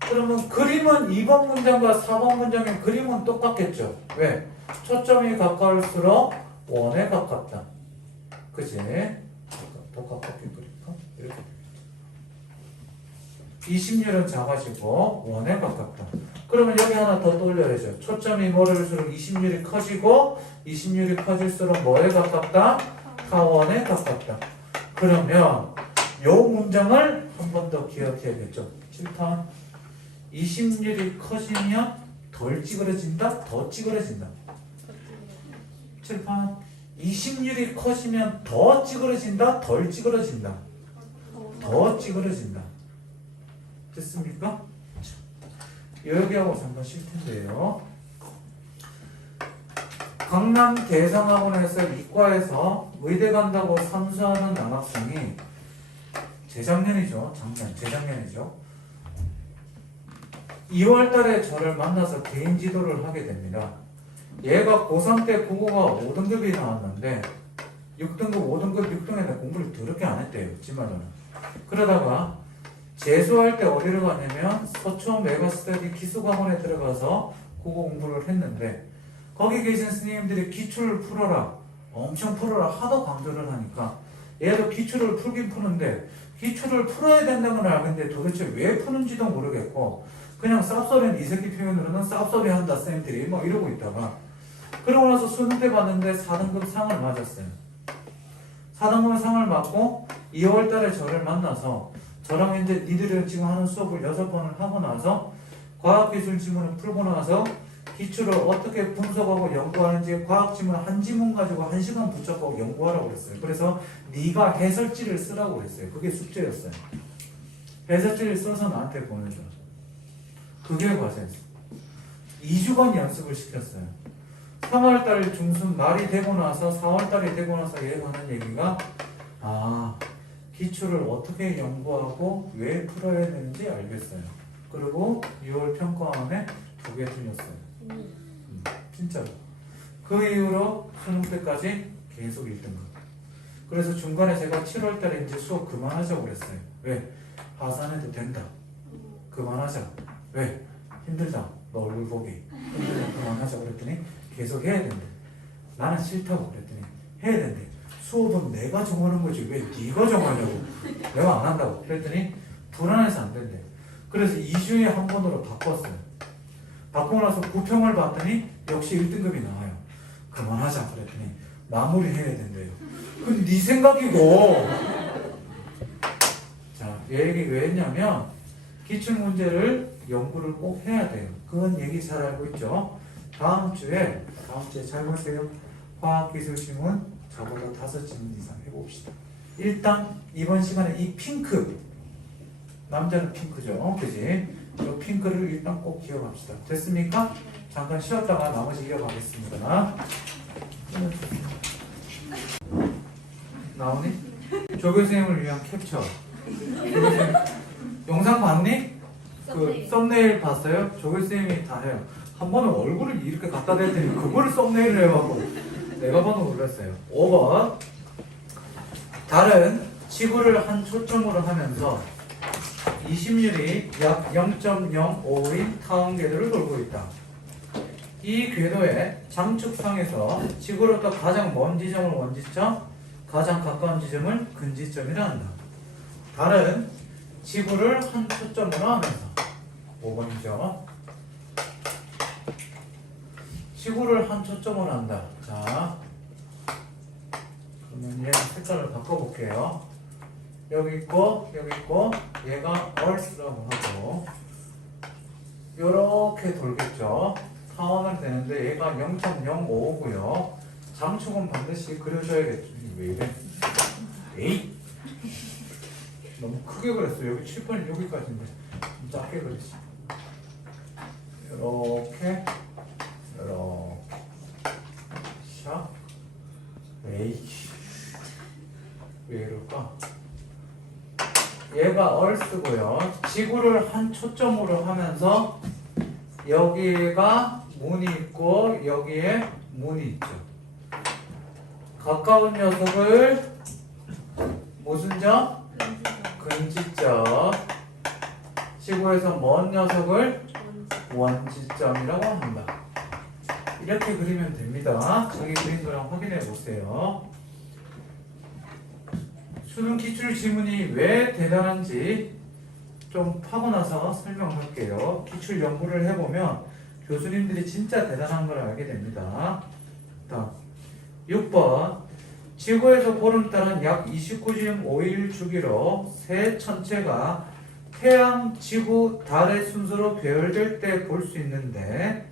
그러면 그림은 2번 문장과 4번 문장의 그림은 똑같겠죠. 왜? 초점이 가까울수록 1에 가깝다. 그치? 더 가깝게 그릴까? 이렇게 되겠죠. 20률은 작아지고 1에 가깝다. 그러면 여기 하나 더 떠올려야죠. 초점이 멀어질수록 20률이 커지고 20률이 커질수록 뭐에 가깝다? 4원에 가깝다. 그러면 요 문장을 한 번 더 기억해야겠죠. 7턴 20률이 커지면 덜 찌그러진다? 더 찌그러진다. 7판 20률이 커지면 더 찌그러진다? 덜 찌그러진다? 더 찌그러진다. 됐습니까? 여기하고 한번 쉴 텐데요. 강남 대상학원에서 이과에서 의대 간다고 삼수하는 남학생이 재작년이죠. 재작년이죠. 2월 달에 저를 만나서 개인 지도를 하게 됩니다. 얘가 고3 때 국어가 5등급이 나왔는데 6등급, 5등급, 6등에는 공부를 더럽게 안 했대요. 지말로는. 그러다가 재수할 때 어디를 가냐면 서초 메가스터디 기수학원에 들어가서 국어 공부를 했는데 거기 계신 스님들이 기출을 풀어라, 엄청 풀어라 하도 강조를 하니까 얘도 기출을 풀긴 푸는데 기출을 풀어야 된다는 걸 알겠는데 도대체 왜 푸는지도 모르겠고 그냥 쌉소리는 이 새끼 표현으로는 쌉소리 한다 쌤들이 막 이러고 있다가 그러고 나서 수능 때 봤는데 4등급 상을 맞았어요. 4등급 상을 맞고 2월 달에 저를 만나서 저랑 이제 니들이 지금 하는 수업을 6번을 하고 나서 과학기술 지문을 풀고 나서 기출을 어떻게 분석하고 연구하는지 과학 지문 한 지문 가지고 1시간 붙잡고 연구하라고 그랬어요. 그래서 네가 해설지를 쓰라고 그랬어요. 그게 숙제였어요. 해설지를 써서 나한테 보내줘. 그게 과제였어요. 2주간 연습을 시켰어요. 3월달 중순 말이 되고 나서 4월달이 되고 나서 얘가 하는 얘기가 기출을 어떻게 연구하고 왜 풀어야 되는지 알겠어요. 그리고 6월 평가원에 2개 틀렸어요. 진짜로. 그 이후로 수능 때까지 계속 1등급. 그래서 중간에 제가 7월달에 이제 수업 그만하자고 그랬어요. 왜? 하산해도 된다. 그만하자. 왜? 힘들다. 너 얼굴 보기. 힘들다. 그만하자 그랬더니 계속 해야 된대. 나는 싫다고 그랬더니 해야 된대. 수업은 내가 정하는 거지 왜 네가 정하냐고. 내가 안 한다고. 그랬더니 불안해서 안 된대. 그래서 2주에 한 번으로 바꿨어요. 바꾸고 나서 부평을 봤더니 역시 1등급이 나와요. 그만하자 그랬더니 마무리해야 된대요. 근데 네 생각이고. 자, 이 얘기 왜 했냐면 기출문제를 연구를 꼭 해야 돼요. 그건 얘기 잘 알고 있죠. 다음 주에 잘 보세요. 화학기술신문 저보다 5질문 이상 해봅시다. 일단 이번 시간에 이 핑크, 남자는 핑크죠, 그지? 이 핑크를 일단 꼭 기억합시다. 됐습니까? 잠깐 쉬었다가 나머지 이어가겠습니다. 나오니? 조교생님을 위한 캡처. 조교생님, 영상 봤니? 그 썸네일 봤어요? 조교생님이 다 해요. 한 번은 얼굴을 이렇게 갖다 대더니 그거를 썸네일을 해갖고 내가 봐도 놀랐어요. 5번. 달은 지구를 한 초점으로 하면서 20률이 약 0.05인 타원 궤도를 돌고 있다. 이 궤도의 장축상에서 지구로부터 가장 먼 지점을 원지점, 가장 가까운 지점을 근지점이라 한다. 달은 지구를 한 초점으로 하면서 5번이죠. 지구를 한 초점으로 한다. 자, 그러면 얘 색깔을 바꿔볼게요. 여기 있고 여기 있고 얘가 Earth라고 하고 요렇게 돌겠죠. 타원은 되는데 얘가 0.055고요. 장축은 반드시 그려줘야겠죠. 왜 이래? 에이! 너무 크게 그렸어. 여기 7번이 여기까지인데 좀 작게 그렸어. 요렇게 요렇게 샥. 에이, 왜 이럴까? 얘가 얼스고요. 지구를 한 초점으로 하면서 여기가 문이 있고 여기에 문이 있죠. 가까운 녀석을 무슨 점? 근지점. 지구에서 먼 녀석을 원지점이라고 합니다. 이렇게 그리면 됩니다. 저기 그린 거랑 확인해 보세요. 수능 기출 지문이 왜 대단한지 좀 파고 나서 설명할게요. 기출 연구를 해보면 교수님들이 진짜 대단한 걸 알게 됩니다. 다음 6번. 지구에서 보름달은 약 29.5일 주기로 새 천체가 태양, 지구, 달의 순서로 배열될 때 볼 수 있는데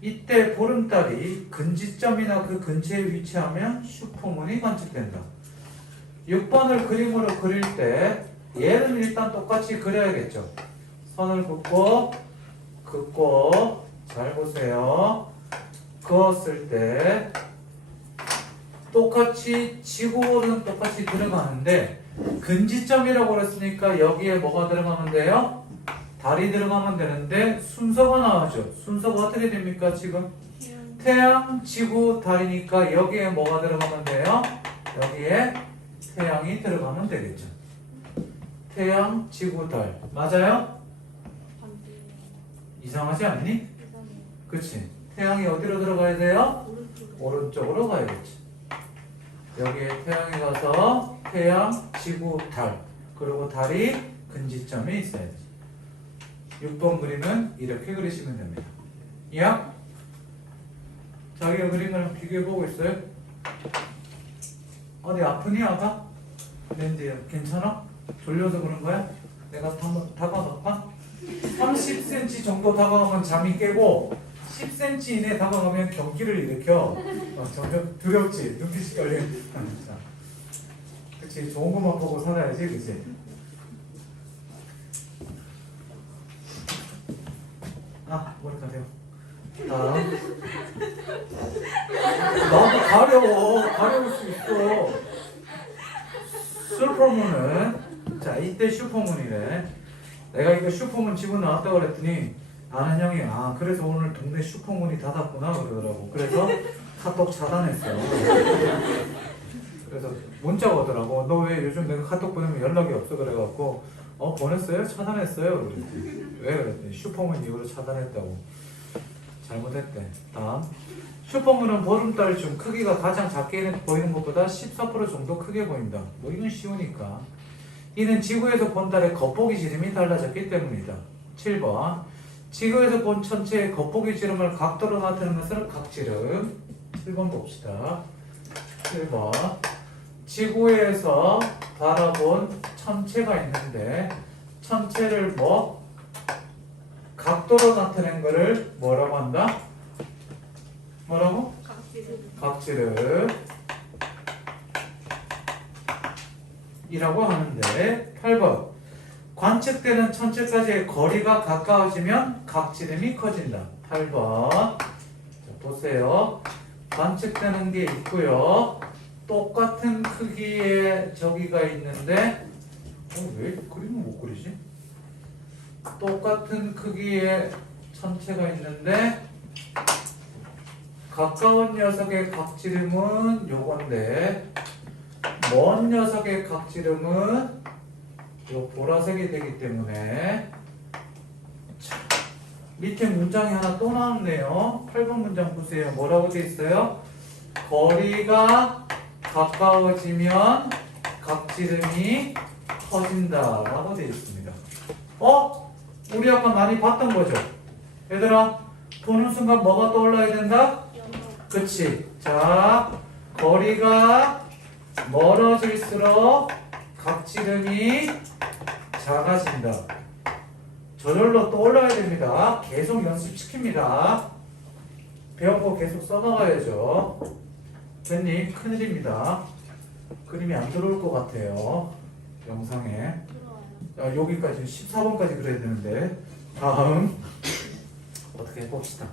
이때 보름달이 근지점이나 그 근처에 위치하면 슈퍼문이 관측된다. 6번을 그림으로 그릴 때 얘는 일단 똑같이 그려야겠죠. 선을 긋고 잘 보세요. 그었을 때 똑같이 지구는 똑같이 들어가는데 근지점이라고 그랬으니까 여기에 뭐가 들어가면 돼요? 달이 들어가면 되는데 순서가 나오죠. 순서가 어떻게 됩니까 지금? 태양, 지구, 달이니까 여기에 뭐가 들어가면 돼요? 여기에 태양이 들어가면 되겠죠. 태양, 지구, 달. 맞아요? 이상하지 않니? 그치? 태양이 어디로 들어가야 돼요? 오른쪽으로 가야겠지. 여기에 태양이 가서 태양, 지구, 달. 그리고 달이 근지점에 있어야 되지. 6번 그림은 이렇게 그리시면 됩니다. 이해요? 자기가 그린 거랑 비교해보고 있어요? 어디 아프니 아가? 렌즈 괜찮아? 졸려서 그런 거야? 내가 한번 다가갈까? 30cm 정도 다가가면 잠이 깨고 10cm 이내 다가가면 경기를 일으켜. 점점 두렵지? 눈빛이 열리는. 그치? 좋은 것만 보고 살아야지, 그치? 아, 머리가 돼요. 다음. 나도 가려울 수 있어. 슈퍼문은, 자, 이때 슈퍼문이래. 내가 이거 슈퍼문 집어 나왔다고 그랬더니 아는 형이 그래서 오늘 동네 슈퍼문이 닫았구나 그러더라고. 그래서 카톡 차단했어. 그래서 문자가 오더라고. 너 왜 요즘 내가 카톡 보내면 연락이 없어 그래갖고 보냈어요? 차단했어요? 그랬더니 왜 그랬더니 슈퍼문 이후로 차단했다고. 잘못했대. 다음. 슈퍼문은 보름달 중 크기가 가장 작게 보이는 것보다 14% 정도 크게 보인다. 뭐 이건 쉬우니까. 이는 지구에서 본 달의 겉보기 지름이 달라졌기 때문이다. 7번. 지구에서 본 천체의 겉보기 지름을 각도로 나타내는 것은 각지름. 7번 봅시다. 1번. 지구에서 바라본 천체가 있는데 천체를 각도로 나타낸 거를 뭐라고 한다? 뭐라고? 각지름 이라고 하는데 8번. 관측되는 천체까지의 거리가 가까워지면 각지름이 커진다. 8번. 자, 보세요. 관측되는 게 있고요. 똑같은 크기의 저기가 있는데 왜 그림을 못 그리지? 똑같은 크기의 천체가 있는데 가까운 녀석의 각지름은 요건데 먼 녀석의 각지름은 요 보라색이 되기 때문에 자, 밑에 문장이 하나 또 나왔네요. 8번 문장 보세요. 뭐라고 돼 있어요? 거리가 가까워지면 각지름이 커진다 라고 되어 있습니다. 우리 아까 많이 봤던 거죠? 얘들아 보는 순간 뭐가 떠올라야 된다? 그치? 자, 거리가 멀어질수록 각지름이 작아진다. 저절로 떠올라야 됩니다. 계속 연습시킵니다. 배운 거 계속 써나가야죠. 괜히 큰일입니다. 그림이 안 들어올 것 같아요. 영상에. 여기까지 14번까지 그려야 되는데 다음 어떻게 해봅시다.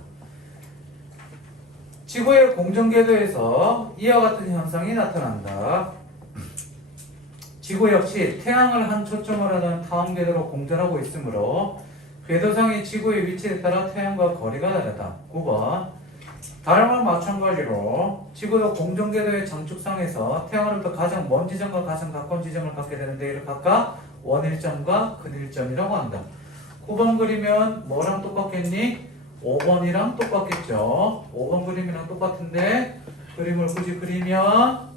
지구의 공전궤도에서 이와 같은 현상이 나타난다. 지구 역시 태양을 한 초점을 하는 타원궤도로 공전하고 있으므로 궤도상의 지구의 위치에 따라 태양과 거리가 다르다. 9번. 달과 마찬가지로 지구도 공전궤도의 장축상에서 태양으로부터 가장 먼 지점과 가장 가까운 지점을 갖게 되는데 이를 각각 원일점과 근일점이라고 한다. 9번 그리면 뭐랑 똑같겠니? 5번이랑 똑같겠죠. 5번 그림이랑 똑같은데 그림을 굳이 그리면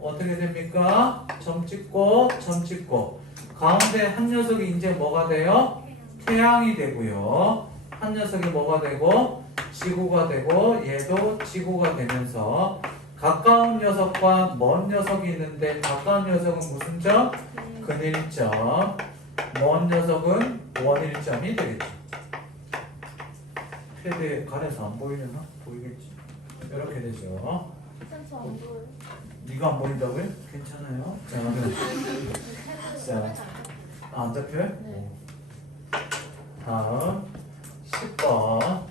어떻게 됩니까? 점 찍고 점 찍고 가운데 한 녀석이 이제 뭐가 돼요? 태양이 되고요. 한 녀석이 뭐가 되고 지구가 되고 얘도 지구가 되면서 가까운 녀석과 먼 녀석이 있는데 가까운 녀석은 무슨 점? 근일점. 먼 녀석은 원일점이 되겠죠. 패드에 가려서 안 보이려나? 보이겠지. 이렇게 되죠. 네가 안 보인다고요? 괜찮아요. 자, 안 잡혀요? 네. 다음 10번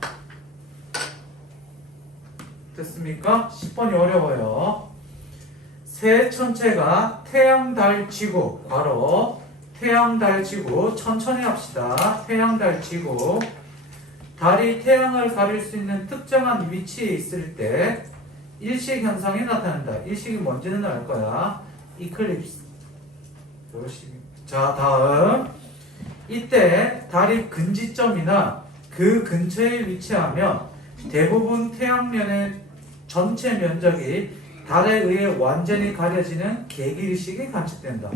됐습니까? 10번이 어려워요. 새 천체가 태양, 달, 지구 바로 태양, 달, 지구 천천히 합시다. 태양, 달, 지구 달이 태양을 가릴 수 있는 특정한 위치에 있을 때 일식 현상이 나타난다. 일식이 뭔지는 알 거야. 이클립스. 자, 다음. 이때 달이 근지점이나 그 근처에 위치하면 대부분 태양면의 전체 면적이 달에 의해 완전히 가려지는 개기일식이 관측된다.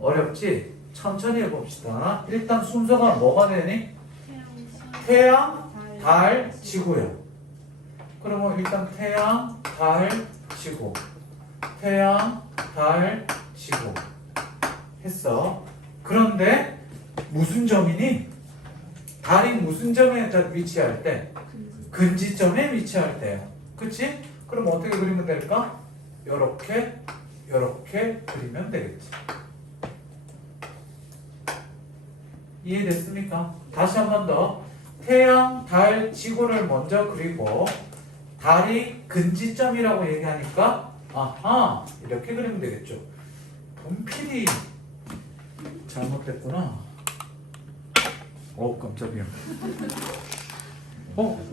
어렵지? 천천히 해봅시다. 일단 순서가 뭐가 되니? 태양, 달, 지구야. 그러면 일단 태양, 달, 지구. 태양, 달, 지구. 했어. 그런데 무슨 점이니? 달이 무슨 점에 위치할 때? 근지점에 위치할 때요. 그치? 그럼 어떻게 그리면 될까? 요렇게, 요렇게 그리면 되겠지. 이해됐습니까? 다시 한 번 더. 태양, 달, 지구를 먼저 그리고 달이 근지점이라고 얘기하니까 아하 이렇게 그리면 되겠죠. 분필이 잘못됐구나. 깜짝이야.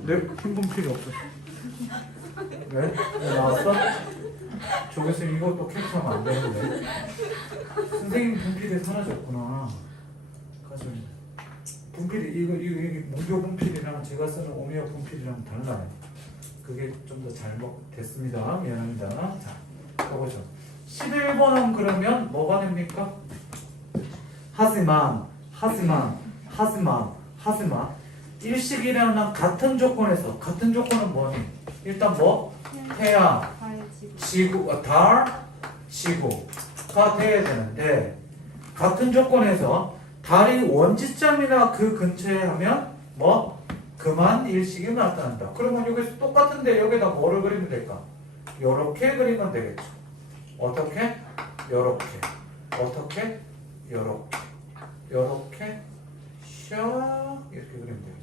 내 흰 분필이 없어. 왜? 왜 나왔어? 저기서 이것도 캡처하면 안 되는데. 선생님 분필이 사라졌구나. 가져. 분필이 이게 무교 분필이랑 제가 쓰는 오미어 분필이랑 달라요. 그게 좀 더 잘못됐습니다. 미안합니다. 자, 가보죠. 11번은 그러면 뭐가 됩니까? 하지만 일식이랑 같은 조건에서 같은 조건은 뭐니? 일단 뭐? 태양, 지구, 달, 지구가 돼야 되는데 같은 조건에서 달이 원지점이나 그 근처에 하면 뭐? 그만 일식이 나타난다. 그러면 여기서 똑같은데 여기다 뭐를 그리면 될까? 요렇게 그리면 되겠죠. 어떻게? 요렇게. 어떻게? 요렇게. 요렇게. 샥 이렇게 그리면 되겠죠.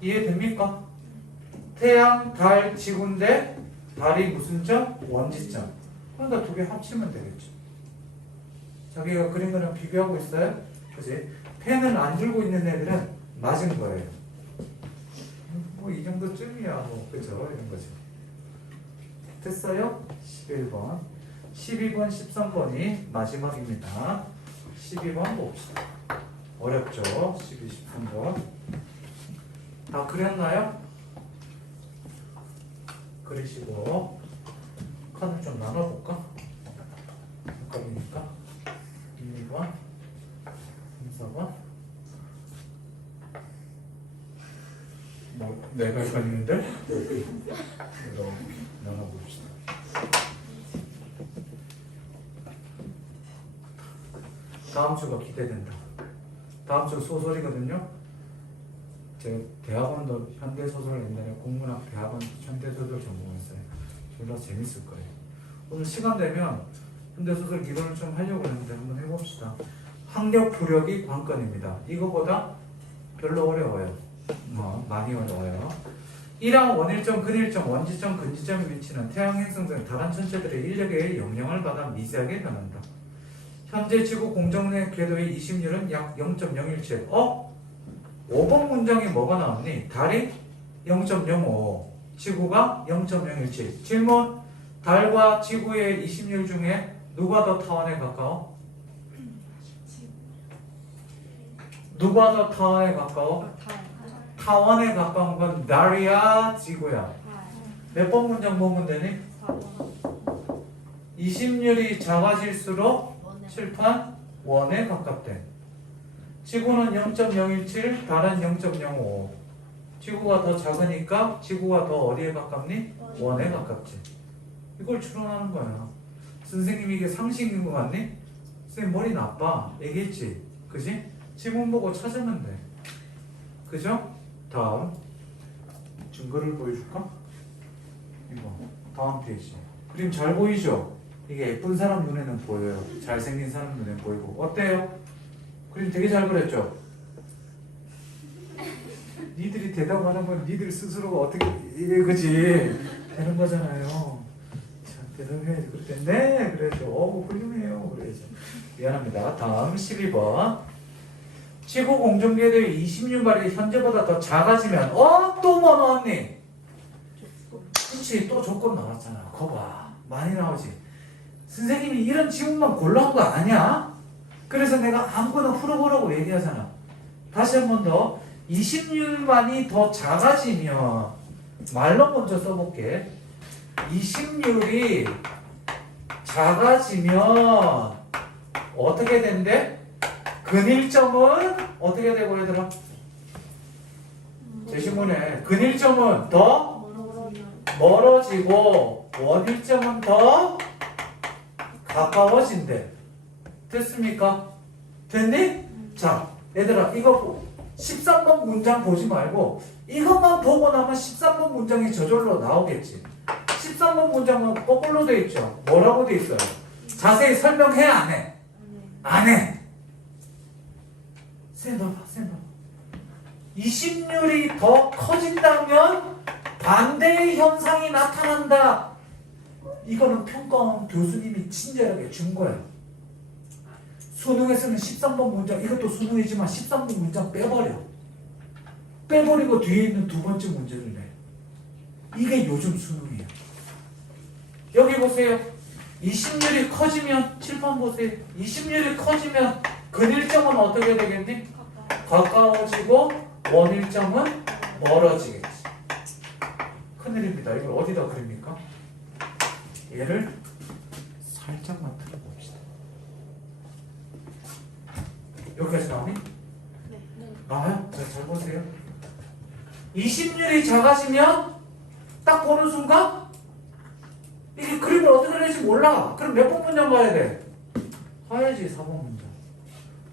이해됩니까? 태양, 달, 지구인데 달이 무슨 점? 원지점. 그러니까 두 개 합치면 되겠죠. 자기가 그린 거랑 비교하고 있어요? 그지? 펜을 안 들고 있는 애들은 맞은 거예요. 뭐 이 정도쯤이야 뭐 그죠? 이런 거죠. 됐어요? 11번 12번 13번이 마지막입니다. 12번 봅시다. 어렵죠? 12, 13번 다 그렸나요? 그리시고 칸을 좀 나눠볼까? 헷갈리니까 1, 2번 3, 4번 뭐 내가 헷갈리는데? 이렇게 나눠봅시다. 다음 주가 기대된다. 다음 주 소설이거든요. 제가 대학원도 현대소설 옛날에 국문학 대학원 현대소설 전공했어요. 졸라 재밌을 거예요. 오늘 시간 되면 현대소설 기본을 좀 하려고 했는데 한번 해봅시다. 환경부력이 관건입니다. 이거보다 별로 어려워요. 많이 어려워요. 이랑 원일점, 근일점, 원지점, 근지점의 위치는 태양, 행성 등 다른 천체들의 인력에 영향을 받아 미세하게 변한다. 현재 지구 공정의 궤도의 이심률은 약 0.017. 5번 문장에 뭐가 나왔니? 달이 0.05, 지구가 0.017. 질문: 달과 지구의 이심률 중에 누가 더 타원에 가까워? 누가 더 타원에 가까워? 타원에 가까운 건 달이야, 지구야? 몇 번 문장 보면 되니? 이심률이 작아질수록 칠판 원에 가깝대. 지구는 0.017, 달은 0.05. 지구가 더 작으니까 지구가 더 어디에 가깝니? 원에 가깝지. 이걸 추론하는 거야. 선생님이 이게 상식인 거 같니? 선생님 머리 나빠. 얘기했지? 그지? 지문 보고 찾으면 돼. 그죠? 다음 증거를 보여줄까? 이거 다음 페이지. 그림 잘 보이죠? 이게 예쁜 사람 눈에는 보여요. 잘생긴 사람 눈에 보이고. 어때요? 그림 되게 잘 그렸죠? 니들이 대답하는 건 니들 스스로가 어떻게 그지? 되는 거잖아요. 자, 대답해야지. 그럴 때 네! 그래야죠. 훌륭해요. 그래야죠. 미안합니다. 다음 12번. 지구 공정궤도의 26발이 현재보다 더 작아지면 또 뭐 나왔니? 그치, 또 조건 나왔잖아. 거봐, 많이 나오지. 선생님이 이런 지문만 골라온 거 아니야? 그래서 내가 아무거나 풀어보라고 얘기하잖아. 다시 한 번 더. 20률만이 더 작아지면, 말로 먼저 써볼게. 20률이 작아지면 어떻게 된대? 근일점은 어떻게 되고 얘들아? 제시문에 근일점은 더 멀어지고 원일점은 더 가까워진대. 됐습니까? 됐니? 자, 얘들아 이거 13번 문장 보지 말고 이것만 보고 나면 13번 문장이 저절로 나오겠지. 13번 문장은 거꾸로 돼 있죠. 뭐라고 돼 있어요? 자세히 설명해 안 해? 안 해. 쌤 봐봐. 20률이 더 커진다면 반대의 현상이 나타난다. 이거는 평가원 교수님이 친절하게 준 거야. 수능에서는 13번 문장, 이것도 수능이지만 13번 문장 빼버려. 빼버리고 뒤에 있는 두 번째 문제를 내. 이게 요즘 수능이에요. 여기 보세요. 20률이 커지면 칠판 보세요. 20률이 커지면 근일점은 어떻게 되겠니? 가까워지고 원일점은 멀어지겠지. 큰일입니다. 이걸 어디다 그립니까? 얘를 살짝만 틀어봅시다. 여기까지 나오니? 네. 나와요? 잘 보세요. 20률이 작아지면 딱 보는 순간 이게 그림을 어떻게 그릴지 몰라. 그럼 몇 번 문장 봐야 돼? 봐야지 4번 문장.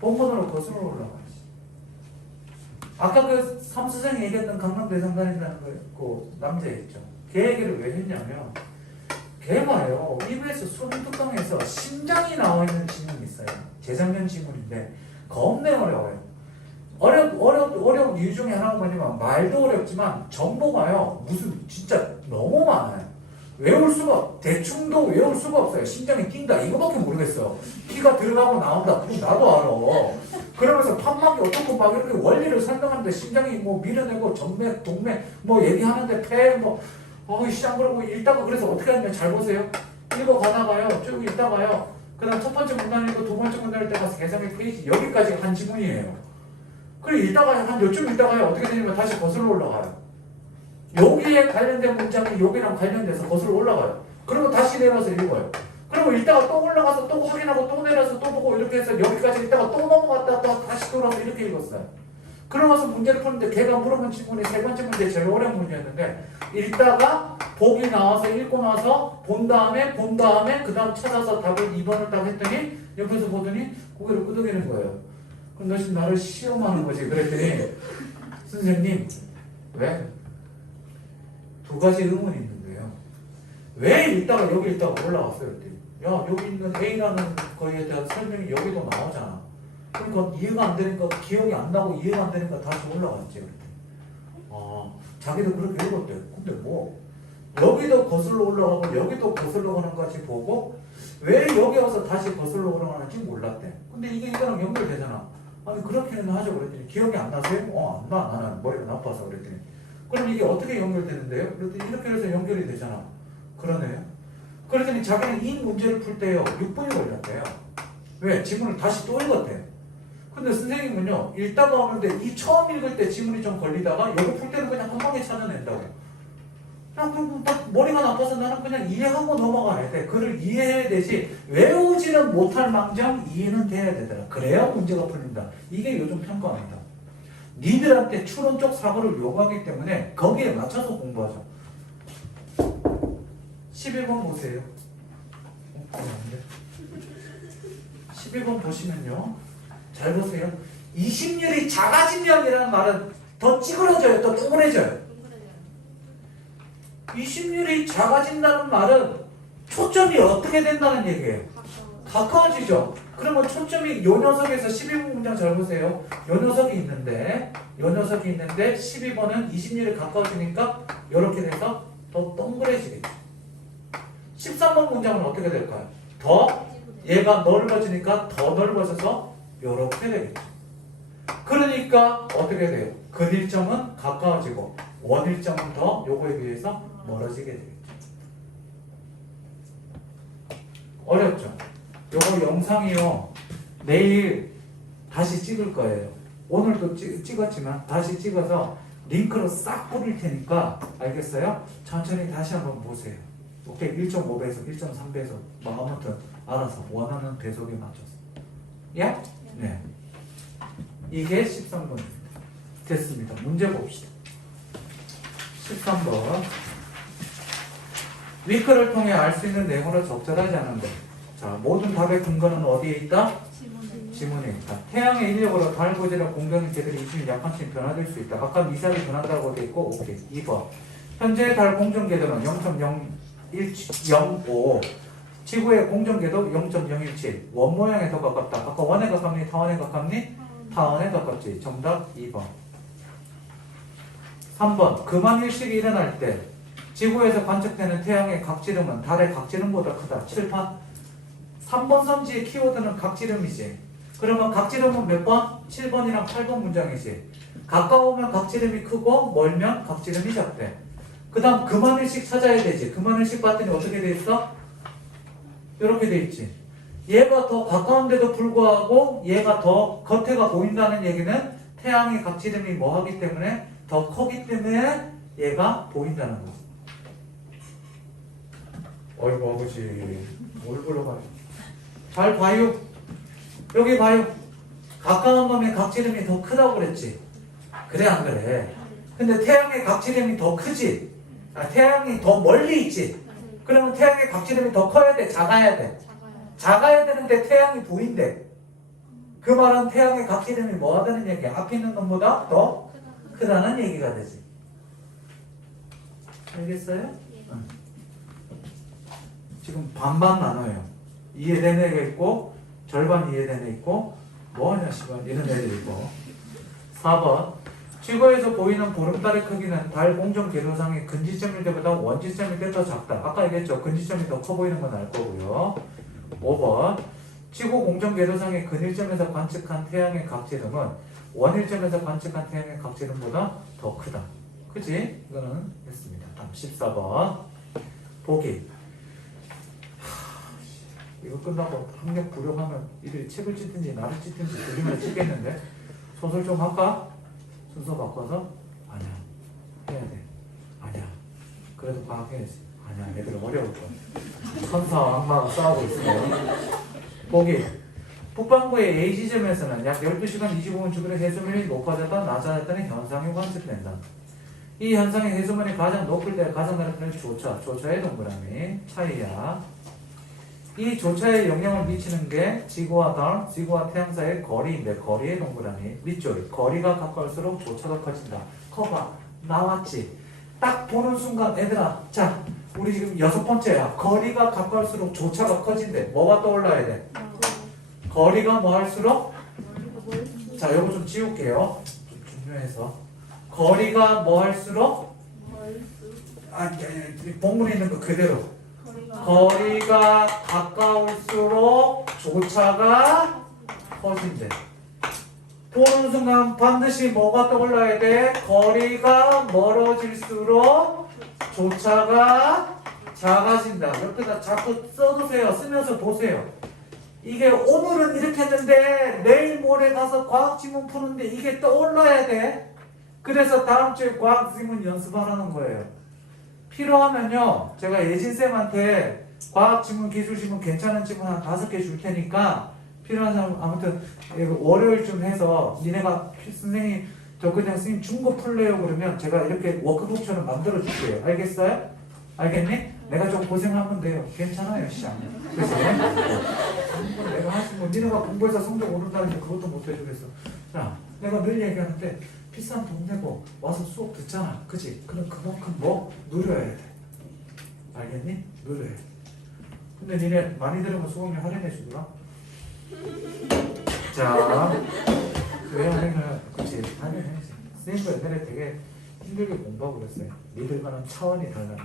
본문으로 거슬러 올라가야지. 아까 그 삼수생이 얘기했던 강남대상단이라는 그 남자 있죠. 걔 얘기를 왜 했냐면 걔가요 EBS 수능 특강에서 심장이 나와 있는 지문이 있어요. 재작년 지문인데 겁내 어려워요. 어려운 이유 중에 하나가 뭐냐면 말도 어렵지만 정보가요 무슨 진짜 너무 많아요. 외울 수가 대충도 외울 수가 없어요. 심장이 뛴다 이거밖에 모르겠어요. 피가 들어가고 나온다 그럼 나도 알아. 그러면서 판막이 어떻고 막 이렇게 원리를 설명하는데 심장이 뭐 밀어내고 정맥 동맥 뭐 얘기하는데 폐뭐 시장 그러고 읽다가 그래서 어떻게 하냐면 잘 보세요. 읽어가다가요 쭉 읽다가요 그 다음 첫 번째 문단 읽고 두 번째 문단일 때 가서 계산의 페이지 여기까지 한 지문이에요. 그리고 읽다가 한 요쯤 읽다가요 어떻게 되냐면 다시 거슬러 올라가요. 여기에 관련된 문장이 여기랑 관련돼서 거슬러 올라가요. 그리고 다시 내려서 읽어요. 그리고 읽다가 또 올라가서 또 확인하고 또 내려서 또 보고 이렇게 해서 여기까지 읽다가 또 넘어갔다 또 다시 돌아서 이렇게 읽었어요. 그러면서 문제를 푸는데 걔가 물어본 질문이 세 번째 문제 제일 어려운 문제였는데 읽다가 보기 나와서 읽고 나서 본 다음에 그 다음 찾아서 답을 2번을 딱 했더니 옆에서 보더니 고개를 끄덕이는 거예요. 그럼 너 지금 나를 시험하는 거지. 그랬더니 선생님 왜? 두 가지 의문이 있는데요. 왜 읽다가 여기 읽다가 올라왔어요? 그랬더니 야 여기 있는 A라는 거에 대한 설명이 여기도 나오잖아. 그러니까 이해가 안 되니까 기억이 안 나고 이해가 안 되니까 다시 올라갔지. 그랬더니 자기도 그렇게 읽었대요. 근데 뭐 여기도 거슬러 올라가고 여기도 거슬러 가는 것까지 보고 왜 여기 와서 다시 거슬러 올라가는지 몰랐대. 근데 이게 이거랑 연결되잖아. 아니 그렇게는 하죠. 그랬더니 기억이 안 나세요? 안 나. 나는 머리가 나빠서. 그랬더니 그럼 이게 어떻게 연결되는데요? 그랬더니 이렇게 해서 연결이 되잖아. 그러네요. 그랬더니 자기는 이 문제를 풀 때요 6분이 걸렸대요. 왜? 지문을 다시 또 읽었대요. 근데 선생님은요 읽다가 오는데 이 처음 읽을 때 지문이 좀 걸리다가 여기 풀 때는 그냥 한 방에 찾아낸다고. 그럼 머리가 나빠서 나는 그냥 이해하고 넘어가야 돼. 그를 이해해야 되지 외우지는 못할 망정 이해는 돼야 되더라. 그래야 문제가 풀린다. 이게 요즘 평가입니다. 니들한테 추론적 사고를 요구하기 때문에 거기에 맞춰서 공부하죠. 11번 보세요. 11번 보시면요. 잘 보세요. 20률이 작아지면이라는 말은 더 찌그러져요. 더 동그래져요. 20률이 작아진다는 말은 초점이 어떻게 된다는 얘기예요. 가까워지죠. 그러면 초점이 요 녀석에서 12번 문장 잘 보세요. 요 녀석이 있는데 12번은 20률이 가까워지니까 이렇게 돼서 더 동그래지겠죠. 13번 문장은 어떻게 될까요? 더 얘가 넓어지니까 더 넓어져서 이렇게 되겠죠. 그러니까 어떻게 돼요? 근일점은 가까워지고 원일점은 더 요거에 비해서 멀어지게 되겠죠. 어렵죠? 요거 영상이요 내일 다시 찍을 거예요. 오늘도 찍었지만 다시 찍어서 링크로 싹 뿌릴 테니까 알겠어요? 천천히 다시 한번 보세요. 오케이 1.5배속 1.3배속 아무튼 알아서 원하는 배속에 맞춰서 예? 네. 이게 13번 됐습니다. 문제 봅시다. 13번 위크를 통해 알 수 있는 내용으로 적절하지 않은 것. 자, 모든 답의 근거는 어디에 있다? 지문에 있다. 태양의 인력으로 달 고지랑 공병인 개들이 이중에 약간씩 변화될 수 있다. 아까 미사일이 변한다고 돼 있고 오케이. 2번 현재 달 공정 궤도는 0.0105 지구의 공정 궤도 0.017 원 모양에 더 가깝다. 아까 원에 가깝니? 타원에 가깝니? 타원에 가깝지. 정답 2번. 3번 금환일식이 일어날 때 지구에서 관측되는 태양의 각지름은 달의 각지름보다 크다. 칠판 3번 선지의 키워드는 각지름이지. 그러면 각지름은 몇 번? 7번이랑 8번 문장이지. 가까우면 각지름이 크고 멀면 각지름이 작대. 그 다음 그만일씩 찾아야 되지. 그만일씩 봤더니 어떻게 돼 있어? 이렇게 돼 있지. 얘가 더 가까운데도 불구하고 얘가 더 겉에가 보인다는 얘기는 태양의 각지름이 뭐 하기 때문에 더 크기 때문에 얘가 보인다는 거. 어이구 아버지 뭘 불러봐요. 잘 봐요. 여기 봐요. 가까운 놈의 각지름이 더 크다고 그랬지. 그래 안 그래? 근데 태양의 각지름이 더 크지. 태양이 더 멀리 있지. 그러면 태양의 각지름이 더 커야 돼? 작아야 돼? 작아야 되는데 태양이 보인대. 그 말은 태양의 각지름이 뭐 하다는 얘기야? 앞에 있는 것보다 더 크다는 얘기가 되지. 알겠어요? 응. 지금 반반 나눠요. 이해되는 애가 있고 절반 이해되는 애 있고 뭐하냐 시간 이런 애들 있고. 4번 지구에서 보이는 보름달의 크기는 달 공정 궤도상의 근지점일 때보다 원지점일 때 더 작다. 아까 얘기했죠. 근지점이 더 커 보이는 건 알 거고요. 5번 지구 공정 궤도상의 근일점에서 관측한 태양의 각지름은 원일점에서 관측한 태양의 각지름보다 더 크다. 그치? 이거는 했습니다. 다음 14번 보기. 이거 끝나고 학력 부족하면 이들이 책을 찢든지 나를 찢든지 둘이면 찢겠는데 소설 좀 할까? 순서 바꿔서 아니야 해야 돼. 아니야 그래도 과학 해야지. 아니야 애들 어려울 거야. 천사와 악마가 싸우고 있어요. 보기. 북반구의 A 지점에서는 약 12시간 25분 주기로 해수면이 높아졌다 낮아졌다는 현상이 관측된다. 이 현상의 해수면이 가장 높을 때 가장 낮을 때는 조차의 동그라미 차이야. 이 조차에 영향을 미치는 게 지구와 달, 지구와 태양 사이의 거리인데 거리의 동그라미 밑줄. 거리가 가까울수록 조차가 커진다. 커봐. 나왔지. 딱 보는 순간 애들아 자 우리 지금 6번째야. 거리가 가까울수록 조차가 커진대. 뭐가 떠올라야 돼? 거리가 뭐 할수록? 자 요거 좀 지울게요. 좀 중요해서. 거리가 뭐 할수록? 본문에 있는 거 그대로. 거리가 가까울수록 조차가 커진대. 보는 순간 반드시 뭐가 떠올라야 돼? 거리가 멀어질수록 조차가 작아진다. 옆에다 자꾸 써두세요. 쓰면서 보세요. 이게 오늘은 이렇게 했는데 내일 모레 가서 과학지문 푸는데 이게 떠올라야 돼. 그래서 다음 주에 과학지문 연습하라는 거예요. 필요하면요 제가 예진쌤한테 과학지문 기술지문 괜찮은 지문 한 5개 줄 테니까 필요한 사람 아무튼 월요일쯤 해서 니네가 선생님 저 그냥 선생님 중고 풀래요 그러면 제가 이렇게 워크북처럼 만들어 줄게요. 알겠어요? 알겠니? 내가 좀 고생하면 돼요. 괜찮아요 시장. 그래서 내가 하신 거 니네가 공부해서 성적 오른다는데 그것도 못 해주겠어. 자 내가 늘 얘기하는데 비싼 돈 내고 와서 수업 듣잖아. 그치? 그럼 그만큼 뭐? 누려야 돼. 알겠니? 누려야 돼. 근데 니네 많이 들으면 수업료 할인해 주더라? 자, 왜 할인을, 그치? 할인해야지. 선생님도 옛날에 되게 힘들게 공부하고 그랬어요. 니들과는 차원이 달라.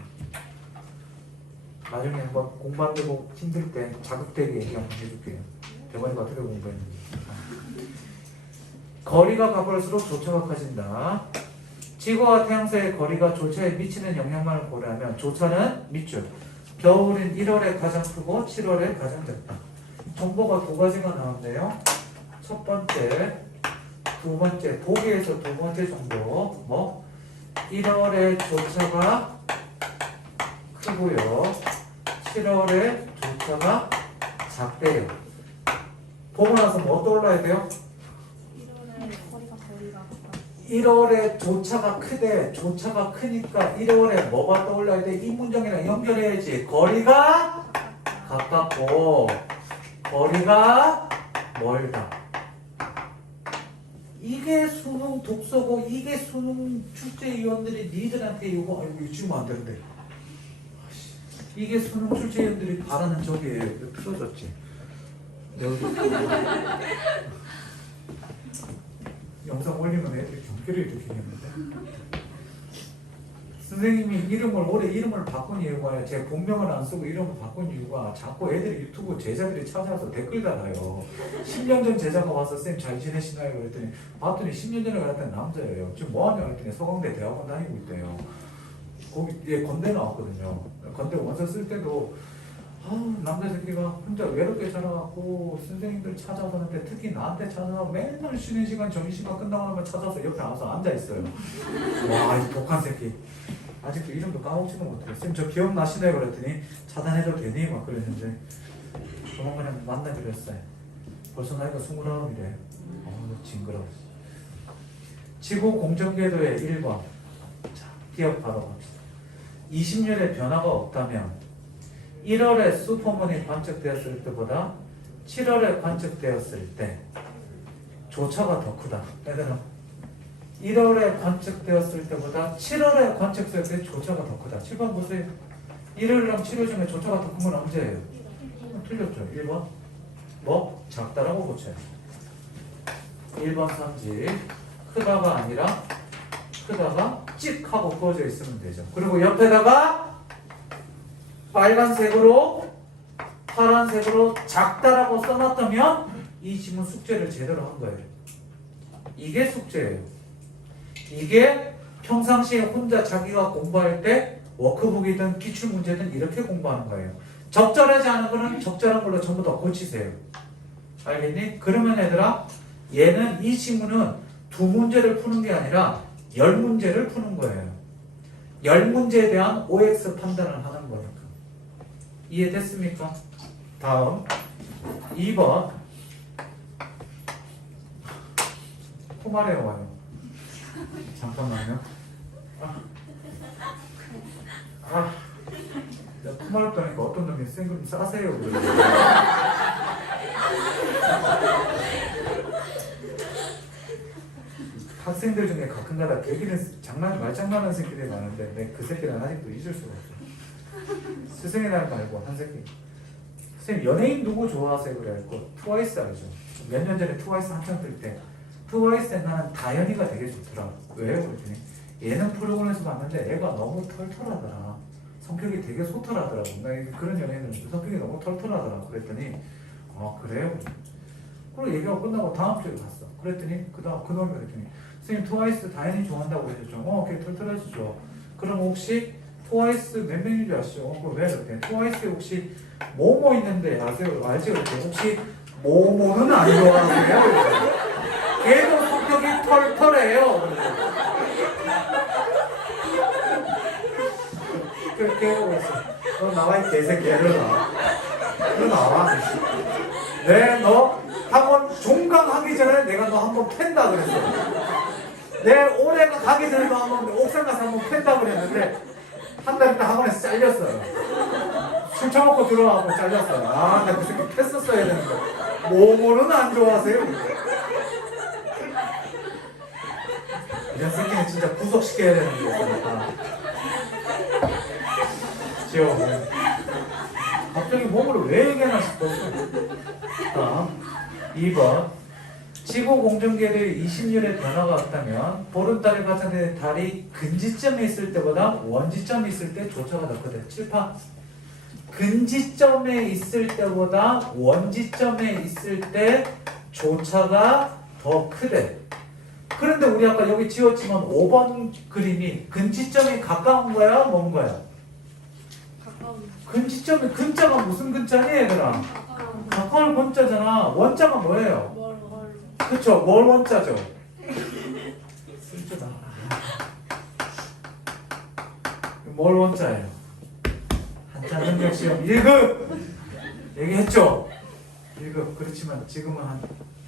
나중에 한번 공부 안 되고 힘들 때 자극되게 얘기 한번 해줄게요. 대본이가 어떻게 공부했는지. 거리가 가까울수록 조차가 커진다. 지구와 태양 사이의 거리가 조차에 미치는 영향만을 고려하면 조차는 밑줄. 겨울인 1월에 가장 크고 7월에 가장 작다. 정보가 2가지가 나왔네요. 첫 번째, 두 번째, 보기에서 두 번째 정보. 뭐? 1월에 조차가 크고요. 7월에 조차가 작대요. 보고 나서 뭐 떠올라야 돼요? 1월에 조차가 크대. 조차가 크니까 1월에 뭐가 떠올라야 돼? 이 문장이랑 연결해야지. 거리가 가깝고 거리가 멀다. 이게 수능 독서고 이게 수능 출제위원들이 니들한테 이거 이거 주면 안 되는데. 이게 수능 출제위원들이 바라는 저기에 틀어졌지. 영상 올리면 애들이 경계를 느끼겠는데. 선생님이 올해 이름을 바꾼 이유가 제 본명을 안 쓰고 이름을 바꾼 이유가 자꾸 애들이 유튜브 제자들이 찾아와서 댓글 달아요. 10년 전 제자가 와서 쌤 잘 지내시나요? 그랬더니 봤더니 10년 전에 갔던 남자예요. 지금 뭐하냐 그랬더니 서강대 대학원 다니고 있대요. 거기 예, 건대 나왔거든요. 건대 원서 쓸 때도 남자 새끼가 혼자 외롭게 자라갖고 선생님들 찾아오는데 특히 나한테 찾아와 맨날 쉬는 시간 점심시간 끝나고 나면 찾아서 옆에 와서 앉아있어요. 와, 이 독한 새끼. 아직도 이름도 까먹지도 못해요. 쌤 저 기억나시나요? 그랬더니 차단해도 되니? 막 그랬는데 조만간에 만나기로 했어요. 벌써 나이가 29이래. 징그러워. 지구 공전궤도의 1번. 자, 기억하러 갑시다. 20년의 변화가 없다면 1월에 슈퍼문이 관측되었을 때보다 7월에 관측되었을 때 조차가 더 크다. 얘들아, 1월에 관측되었을 때보다 7월에 관측되었을 때 조차가 더 크다. 7번 보세요. 1월이랑 7월 중에 조차가 더 큰 건 언제예요? 틀렸죠. 1번 뭐? 작다라고 고쳐요. 1번 삼지 크다가 아니라 크다가 찍 하고 그어져 있으면 되죠. 그리고 옆에다가 빨간색으로 파란색으로 작다라고 써놨다면 이 지문 숙제를 제대로 한 거예요. 이게 숙제예요. 이게 평상시에 혼자 자기가 공부할 때 워크북이든 기출문제든 이렇게 공부하는 거예요. 적절하지 않은 거는 적절한 걸로 전부 다 고치세요. 알겠니? 그러면 얘들아, 얘는 이 지문은 2문제를 푸는 게 아니라 10문제를 푸는 거예요. 10문제에 대한 OX 판단을 하는 거니까. 이해됐습니까? 다음 2번 코말에 와요. 잠깐만요. 내가 코말을 떠니까 어떤 놈이 쌩그럼 싸세요 그러고. 학생들 중에 가끔가다 되기는 말장난하는 새끼들이 많은데 내 그 새끼는 아직도 잊을 수가 없어. 스승의 날 말고 한 새끼. 선생님 연예인 누구 좋아하세요? 그래갖고 트와이스 알죠? 몇 년 전에 트와이스 한창 뜰 때 트와이스에 나는 다현이가 되게 좋더라. 왜요? 그랬더니 얘는 프로그램에서 봤는데 애가 너무 털털하더라. 성격이 되게 소탈하더라고. 나 그런 연예인은 성격이 너무 털털하더라. 그랬더니 그래요? 그리고 얘기가 끝나고 다음 주에 갔어. 그랬더니 그놈이 그랬더니 선생님 트와이스 다현이 좋아한다고 그랬죠. 걔 털털하시죠. 그럼 혹시 트와이스 몇 명인 줄 아시죠? 왜 그랬더니 트와이스에 혹시 모모 있는데 아세요? 알죠? 그랬더니 혹시 모모는 안 좋아하세요? 걔도 성격이 털털해요. 그렇게 하고 있어. 너 나와 이 개새끼야. 너 나와. 너 학원 종강하기 전에 내가 너 한번 팬다 그랬어. 내 올해가 가기 전에 너 한번 옥상 가서 한번 팬다 그랬는데 한 달 있다 학원에서 잘렸어요. 술 처먹고 들어와서 잘렸어요. 나 그 새끼 뺐었어야 되는데. 모모는 안 좋아하세요? 이런 새끼는 진짜 구속시켜야 되는 게 지워. 갑자기 몸으로 왜 얘기하나 싶었어. 2번 지구 공전계의 20년의 변화가 없다면 보름달에 가장된 달이 근지점에 있을 때보다 원지점에 있을 때 조차가 더 크대. 7파 근지점에 있을 때보다 원지점에 있을 때 조차가 더 크대. 그런데 우리 아까 여기 지웠지만 5번 그림이 근지점이 가까운 거야? 먼 거야? 가까운. 근지점이 근자가 무슨 근자니 얘들아? 가까울 원자잖아. 원자가 뭐예요? 뭘. 그쵸? 뭘 원자죠? 쓸줄아. 뭘 원자예요? 한자 능력 시험 1급! 얘기했죠? 1급. 그렇지만 지금은 한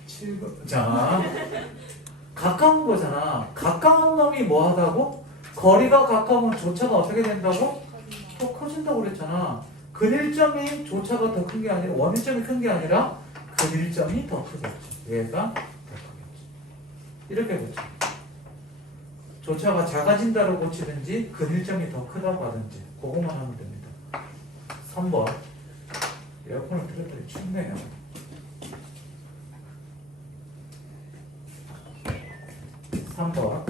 7급. 자, 가까운 거잖아. 가까운 놈이 뭐 하다고? 거리가 가까우면 조차가 어떻게 된다고? 더 커진다고 그랬잖아. 근일점이 조차가 더 큰 게 아니라 원일점이 큰 게 아니라 근일점이 더 크겠지. 얘가 더 크겠지. 이렇게 보자. 조차가 작아진다고 고치든지 근일점이 더 크다고 하든지 그것만 하면 됩니다. 3번 에어컨을 틀었더니 춥네요. 3번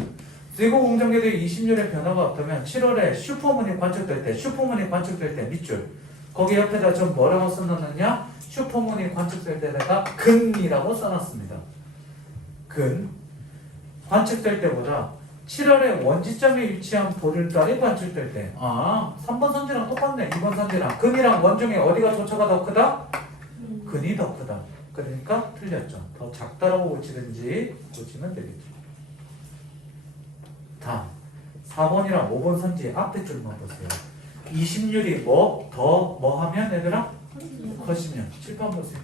세고공정계도의 20년의 변화가 없다면 7월에 슈퍼문이 관측될 때 밑줄 거기 옆에다 좀 뭐라고 써놨느냐? 슈퍼문이 관측될 때다가 근이라고 써놨습니다. 근 관측될 때보다 7월에 원지점에 위치한 보름달이 관측될 때 3번 선지랑 똑같네. 2번 선지랑 근이랑 원 중에 어디가 조차가 더 크다? 근이 더 크다. 그러니까 틀렸죠. 더 작다라고 고치든지 고치면 되겠죠. 다음 4번이랑 5번 선지 앞에 줄만 보세요. 20률이 뭐 하면 얘들아? 커지면 7번 보세요.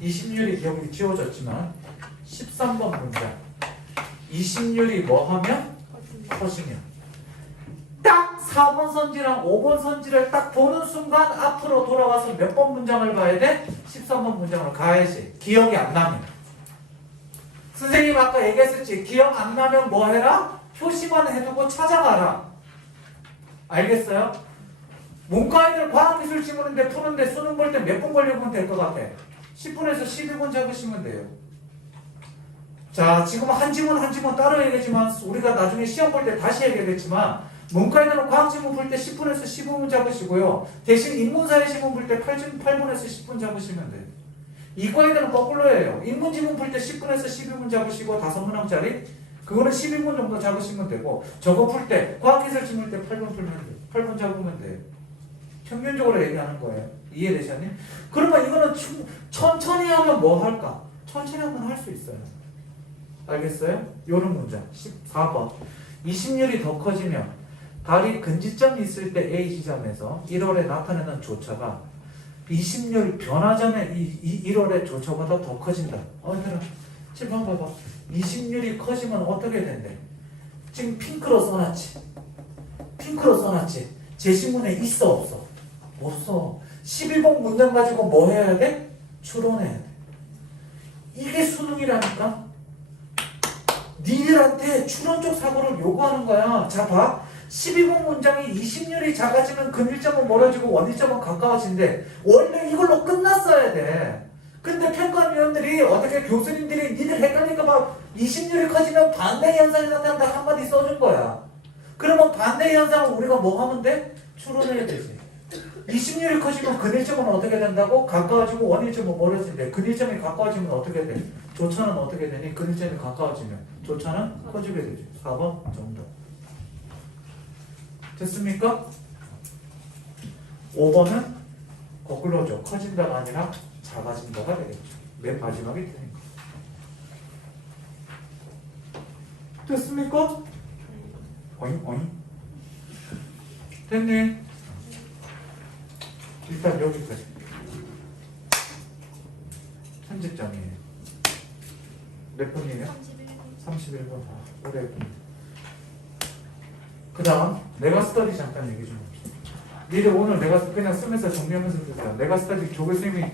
20률이 여기 지워졌지만 13번 문장 20률이 뭐 하면? 커지면 딱 4번 선지랑 5번 선지를 딱 보는 순간 앞으로 돌아가서 몇 번 문장을 봐야 돼? 13번 문장을 가야지. 기억이 안 나면 선생님 아까 얘기했었지. 기억 안 나면 뭐 해라? 표시만 해두고 찾아가라. 알겠어요? 문과애들 과학기술 지문인데 푸는데 수능 볼 때 몇 분 걸리면 될 것 같아? 10분에서 11분 잡으시면 돼요. 자, 지금 한 지문 따로 얘기했지만 우리가 나중에 시험 볼 때 다시 얘기했지만 문과애들은 과학지문 볼 때 10분에서 15분 잡으시고요. 대신 인문사회 지문 볼 때 8분에서 10분 잡으시면 돼요. 이과애들은 거꾸로예요. 인문지문 볼 때 10분에서 12분 잡으시고 5문항짜리 그거는 12분 정도 잡으시면 되고 저거 풀 때 과학기술 지문 때 8분 풀면 돼요. 8분 잡으면 돼요. 평균적으로 얘기하는 거예요. 이해되셨니? 그러면 이거는 천천히 하면 뭐 할까? 천천히 하면 할 수 있어요. 알겠어요? 요런 문장 14번 20률이 더 커지면 달이 근지점이 있을 때 A 지점에서 1월에 나타내는 조차가 20률 변화 전에 1월의 조차보다 더 커진다. 얘들아 7번 봐봐. 20률이 커지면 어떻게 된대? 지금 핑크로 써놨지. 제시문에 있어 없어? 없어. 12번 문장 가지고 뭐 해야 돼? 추론해야 돼. 이게 수능이라니까. 니들한테 추론적 사고를 요구하는 거야. 자 봐. 12번 문장이 20률이 작아지면 근일점은 멀어지고 원일점은 가까워진대. 원래 이걸로 끝났어야 돼. 근데 평가위원들이 어떻게 교수님들이 니들 헷갈릴까 봐 20률이 커지면 반대 현상이 나타난다 한마디 써준 거야. 그러면 반대 현상을 우리가 뭐 하면 돼? 추론해야 되지. 20률이 커지면 근일점은 어떻게 된다고? 가까워지고 원일점은 멀어진대. 근일점이 가까워지면 어떻게 돼? 조차는 어떻게 되니? 근일점이 가까워지면 조차는 커지게 되죠. 4번 정도. 됐습니까? 5번은 거꾸로죠. 커진다가 아니라 작아진다가 되겠죠. 맨 마지막에 되는 거. 됐습니까? 어잉? 됐니? 일단 여기까지. 편집점이에요. 몇 분이에요? 31분. 오래 했군요. 그 다음 내가 스터디 잠깐 얘기 좀 합시다. 니들 오늘 내가 그냥 쓰면서 정리하면서 드세요. 내가 스터디 조교수님이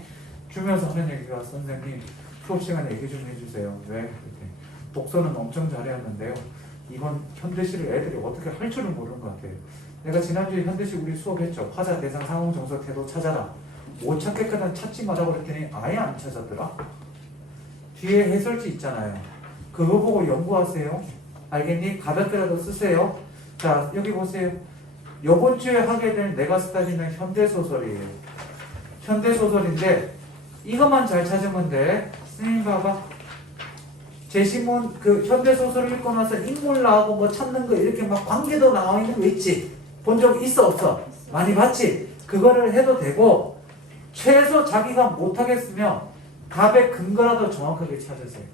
주면서 하는 얘기가 선생님 수업 시간에 얘기 좀 해주세요. 왜? 독서는 엄청 잘해왔는데요. 이건 현대시를 애들이 어떻게 할 줄은 모르는 것 같아요. 내가 지난주에 현대시 우리 수업했죠. 화자, 대상, 상황, 정서, 태도 찾아라. 못 찾겠거든 찾지 마라고 그랬더니 아예 안 찾았더라. 뒤에 해설지 있잖아요. 그거 보고 연구하세요. 알겠니? 가볍게라도 쓰세요. 자, 여기 보세요. 요번 주에 하게 될 내가 스타디는 현대소설이에요. 현대소설인데 이것만 잘 찾으면 돼. 선생님 봐봐. 제시문 그 현대소설을 읽고 나서 인물 나오고 뭐 찾는 거 이렇게 막 관계도 나와 있는 거 있지? 본 적 있어 없어? 많이 봤지? 그거를 해도 되고 최소 자기가 못하겠으면 답의 근거라도 정확하게 찾으세요.